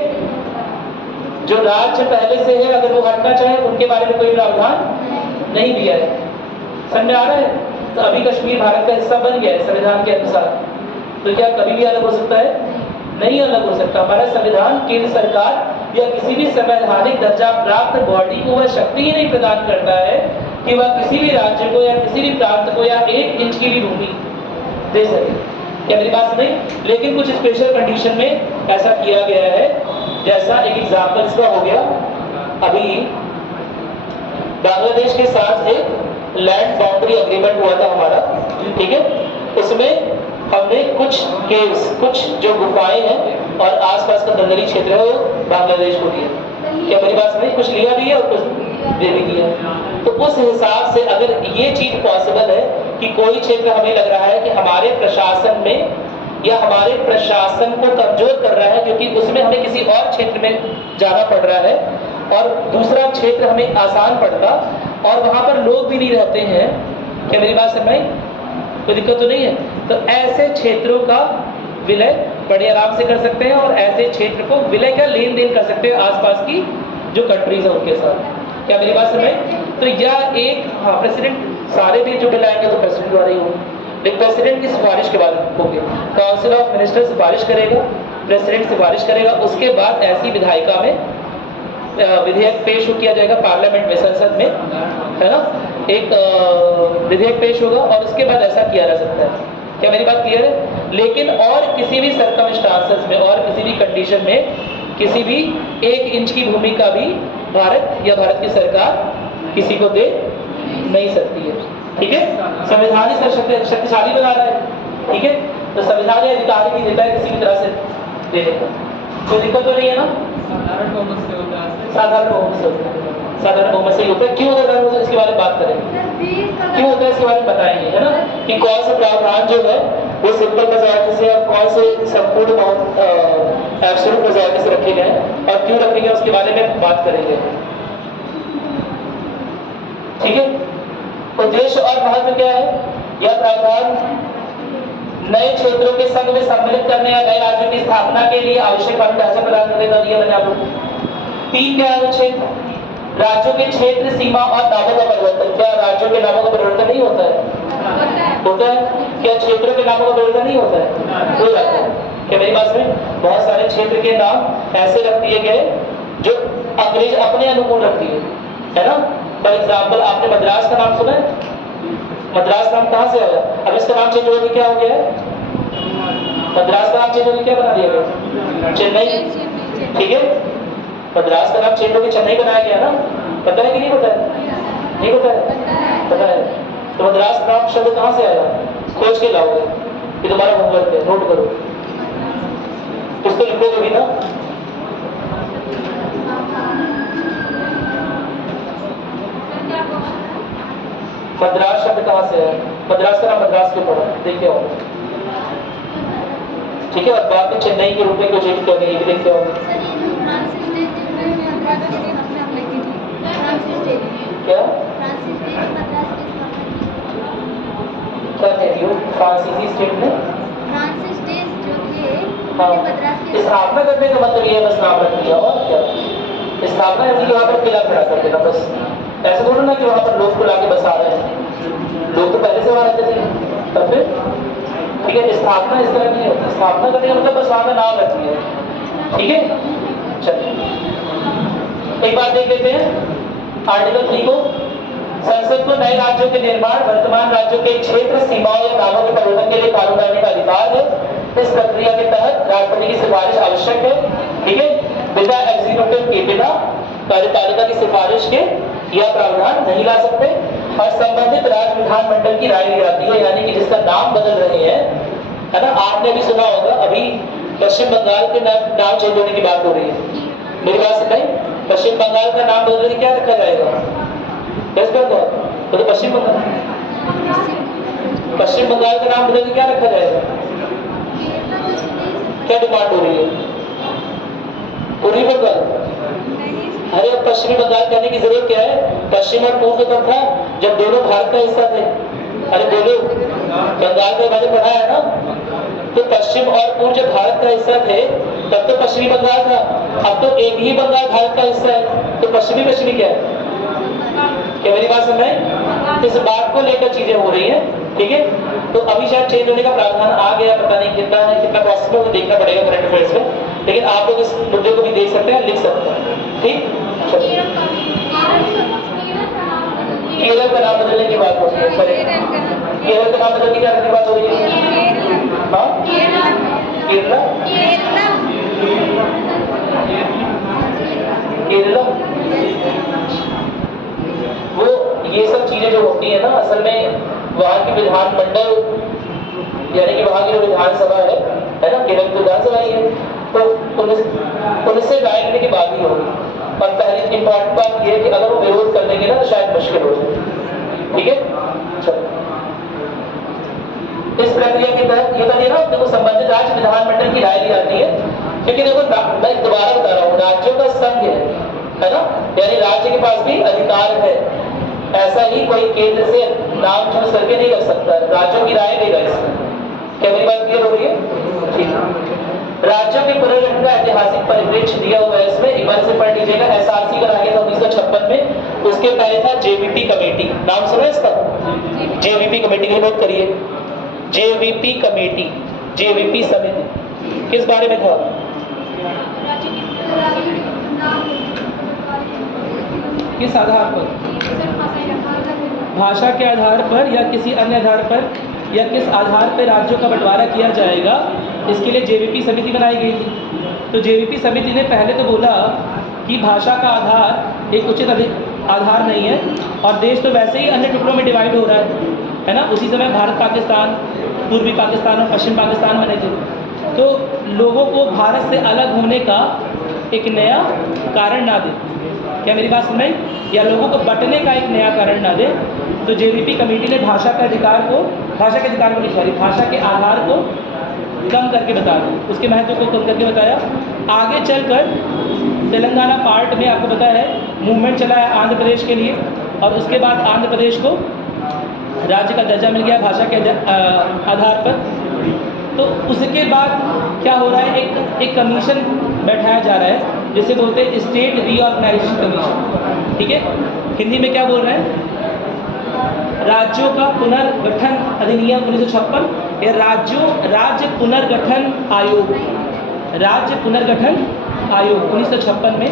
जो राज्य पहले से है अगर वो हटना चाहे उनके बारे में कोई प्रावधान नहीं दिया है। समझ आ रहा है? तो अभी कश्मीर भारत का हिस्सा बन गया है संविधान के अनुसार, तो क्या कभी भी अलग हो सकता है? नहीं अलग हो सकता। हमारा संविधान केंद्र सरकार या किसी भी संवैधानिक दर्जा प्राप्त बॉडी को वह शक्ति ही नहीं प्रदान करता है कि वह किसी भी राज्य को या किसी भी प्रांत को या 1 इंच की भी भूमि दे सके। क्या मेरी बात सुनी? लेकिन कुछ स्पेशल कंडीशन में ऐसा किया गया है। जैसा एक एग्जाम्पल इसका हो गया, अभी बांग्लादेश के साथ एक लैंड बाउंड्री एग्रीमेंट हुआ था हमारा, ठीक है? उसमें हमने कुछ केव्स, कुछ जो गुफाएं हैं और आसपास का दलदली क्षेत्र है वो बांग्लादेश को दिया। क्या मेरी बात समझ? कुछ लिया भी है और कुछ दे भी दिया। तो उस हिसाब से अगर ये चीज पॉसिबल है कि कोई क्षेत्र हमें लग रहा है कि हमारे प्रशासन में या हमारे प्रशासन को कमजोर कर रहा है क्योंकि उसमें हमें किसी और क्षेत्र में जाना पड़ रहा है और दूसरा क्षेत्र हमें आसान पड़ता और वहां पर लोग भी नहीं रहते हैं, क्या मेरी बात समझ? कोई दिक्कत तो नहीं है? तो ऐसे क्षेत्रों का विलय बड़े आराम से कर सकते हैं और ऐसे क्षेत्र को विलय का लेन देन कर सकते हैं आसपास की जो कंट्रीज है उनके साथ। क्या मेरी बात समझ? तो यह एक प्रेसिडेंट, सारे भी जो बिल आएंगे तो प्रेसिडेंट द्वारा ही होंगे, लेकिन प्रेसिडेंट की सिफारिश के बाद होंगे। काउंसिल ऑफ मिनिस्टर सिफारिश करेगा, प्रेसिडेंट सिफारिश करेगा, उसके बाद ऐसी विधायिका में विधेयक पेश किया जाएगा पार्लियामेंट में, संसद में, है ना? एक विधेयक पेश होगा और उसके बाद ऐसा किया जा सकता है। क्या मेरी बात क्लियर है? लेकिन और किसी भी सर्कमस्टांसेस में और किसी भी कंडीशन में किसी भी 1 इंच की भूमि का भी भारत या भारत की सरकार किसी को दे नहीं सकती है। ठीक है? संविधान ही शक्तिशाली बना रहा है। ठीक है? तो संविधान ही अधिकार ही देता है किसी भी तरह से देने का। कोई दिक्कत तो नहीं है ना? साधारण बहुमत से होता है। साधारण बहुमत से होता है। साधारण बहुमत से होता है। क्यों होता है इसके बारे में बात करेंगे। क्यों होता है इसके बारे में बताएंगे, है ना? कि कौन सा प्रावधान जो है वो सिंपल मेजॉरिटी से और कौन से संपूर्ण एब्सोल्यूट मेजॉरिटी से रखे गए और क्यों रखे गए उसके बारे में बात करेंगे। ठीक है? उद्देश्य और महत्व क्या है? यह प्रावधान नए क्षेत्रों के संघ में सम्मिलित करने या नए राज्यों की स्थापना के लिए आवश्यक कानूनी ढांचा प्रदान करने का दिया मैंने आपको। 3 क्या अनुच्छेद? राज्यों के क्षेत्र, सीमा और नामों का परिवर्तन। क्या राज्यों के नामों का परिवर्तन नहीं होता है? होता है। क्या क्षेत्रों के नामों का परिवर्तन नहीं होता है? हो जाता है। क्या मेरी बात में बहुत सारे क्षेत्र के नाम ऐसे रख दिए गए जो अंग्रेज अपने अनुकूल रख दिए, है ना? फॉर एग्जाम्पल आपने मद्रास का नाम सुना है? मद्रास नाम कहाँ से आया? अब इसका नाम चेंज होकर क्या हो गया है? मद्रास का नाम चेंज होकर क्या बना दिया गया? चेन्नई। ठीक है? मद्रास का नाम चेंज होकर चेन्नई बनाया गया ना? पता है कि नहीं पता है? नहीं पता है? पता है। तो मद्रास नाम शब्द कहाँ से आया? खोज के लाओगे, ये तुम्हारा होमवर्क है, नोट करो। कुछ तो लिखोगे भी ना? मद्रास शब्द कहाँ से है? मद्रास का नाम मद्रास क्यों पड़ा? देखिए होगा। ठीक है? और बाद में चेन्नई के रूप में क्यों चेंज कर देंगे, देखिए होगा। क्या क्या कहती हो? फ्रांसीसी स्टेट में स्थापना करने का मतलब ये है बस नाम रख दिया और क्या? स्थापना यानी कि वहाँ पर किला खड़ा कर देना बस। ऐसा थोड़ा ना कि वहाँ पर लोग को लाके बसा रहे हैं। लोग तो पहले से वहाँ रहते थे, तब फिर ठीक है। स्थापना इस तरह नहीं होती। स्थापना करने का मतलब बस वहाँ का नाम रख दिया। ठीक है? चलिए एक बात देख लेते हैं आर्टिकल 3 को। संसद को नए राज्यों के निर्माण, वर्तमान राज्यों के क्षेत्र, सीमाओं या नामों के परिवर्तन के लिए कानून बनाने का अधिकार है। इस प्रक्रिया के तहत राष्ट्रपति की सिफारिश आवश्यक है, ठीक है। बिना एग्जीक्यूटिव के, बिना कार्यपालिका की सिफारिश के यह प्रावधान नहीं ला सकते। और संबंधित राज्य विधानमंडल की राय ली जाती है, यानी कि जिसका नाम बदल रहे हैं, है ना। आपने भी सुना होगा अभी पश्चिम बंगाल के नाम चेंज होने की बात हो रही है। मेरी बात सुनाई, पश्चिम बंगाल का नाम बदलने क्या रखा जाएगा? वेस्ट बंगाल, तो पश्चिम बंगाल, पश्चिम बंगाल का नाम बदल के क्या रखा जाएगा? क्या डिमांड हो रही है? पूर्वी बंगाल। अरे अब पश्चिमी बंगाल कहने की जरूरत क्या है? पश्चिम और पूर्व कब था? जब दोनों भारत का हिस्सा थे। अरे बोलो, बंगाल का मैंने पढ़ा है ना। तो पश्चिम और पूर्व जब भारत का हिस्सा थे तब तो पश्चिमी बंगाल था। अब तो एक ही बंगाल भारत का हिस्सा है, तो पश्चिमी पश्चिमी क्या है? क्या मेरी बात समझ में? इस बात को लेकर चीजें हो रही हैं, ठीक है। तो अभी शायद चेंज होने का प्रावधान आ गया, पता नहीं कितना है, कितना पॉसिबल है, देखना पड़ेगा करंट अफेयर्स में। लेकिन आप लोग इस मुद्दे को भी देख सकते हैं, लिख सकते हैं, ठीक। केरल का नाम बदलने की बात हो रही है। केरल का नाम बदलने की क्या बात हो रही है? हाँ, केरला, केरला। वो ये सब चीजें जो होती है ना, असल में वहाँ की विधानमंडल, यानी कि वहाँ की जो विधानसभा है ना, केरल की विधानसभा ही है, तो उनसे राय लेने की बात ही होगी। और पहली इंपॉर्टेंट बात यह है कि अगर वो विरोध कर देंगे ना तो शायद मुश्किल हो जाए, ठीक है। चलो, इस प्रक्रिया के तहत ये बता ना, देखो संबंधित राज्य विधानमंडल की राय ली जाती है, क्योंकि देखो मैं दोबारा बता रहा हूँ, राज्यों का संघ है ना, यानी राज्य के पास भी अधिकार है। ऐसा ही कोई केंद्र से नाम चूज करके नहीं कर सकता, राज्यों की राय देगा इसमें। क्या मेरी बात क्लियर हो रही है? ठीक। राज्यों के पुनर्गठन का ऐतिहासिक परिप्रेक्ष्य दिया हुआ है इसमें, एक बार से पढ़ लीजिएगा। एसआरसी का आगे था 1956 में, उसके पहले था जेवीपी कमेटी। नाम सुना इसका? जेवीपी कमेटी की नोट करिए। जेवीपी कमेटी, जेवीपी समिति किस बारे में था? किस आधार पर? भाषा के आधार पर या किसी अन्य आधार पर, या किस आधार पर राज्यों का बंटवारा किया जाएगा, इसके लिए जेवीपी समिति बनाई गई थी। तो जेवीपी समिति ने पहले तो बोला कि भाषा का आधार एक उचित आधार नहीं है, और देश तो वैसे ही अन्य टुकड़ों में डिवाइड हो रहा है ना। उसी समय भारत पाकिस्तान, पूर्वी पाकिस्तान और पश्चिम पाकिस्तान बने थे। तो लोगों को भारत से अलग होने का एक नया कारण ना दे, क्या मेरी बात सुन रही? या लोगों को बंटने का एक नया कारण ना दे, तो जेवीपी कमेटी ने भाषा के अधिकार को नहीं, सॉरी, भाषा के आधार को कम करके बता दिया, उसके महत्व को कम करके बताया। आगे चलकर तेलंगाना पार्ट में आपको पता है मूवमेंट चला है आंध्र प्रदेश के लिए, और उसके बाद आंध्र प्रदेश को राज्य का दर्जा मिल गया भाषा के आधार पर। तो उसके बाद क्या हो रहा है, एक कमीशन बैठाया जा रहा है जिसे बोलते हैं स्टेट रीऑर्गेनाइजेशन कमीशन, ठीक है। हिंदी में क्या बोल रहे हैं? राज्यों का पुनर्गठन अधिनियम 1956 या राज्य पुनर्गठन आयोग, राज्य पुनर्गठन आयोग 1956 में।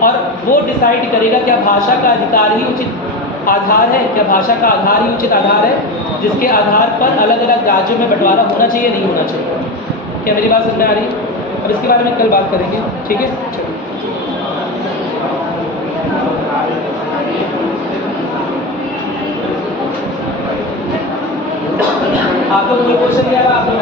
और वो डिसाइड करेगा क्या भाषा का अधिकार ही उचित आधार है, क्या भाषा का आधार ही उचित आधार है, जिसके आधार पर अलग अलग राज्यों में बंटवारा होना चाहिए, नहीं होना चाहिए। क्या मेरी बात समझ में आ रही? अब इसके बारे में कल बात करेंगे, ठीक है। आप लोग कोई क्वेश्चन नहीं आ रहा, आप लोग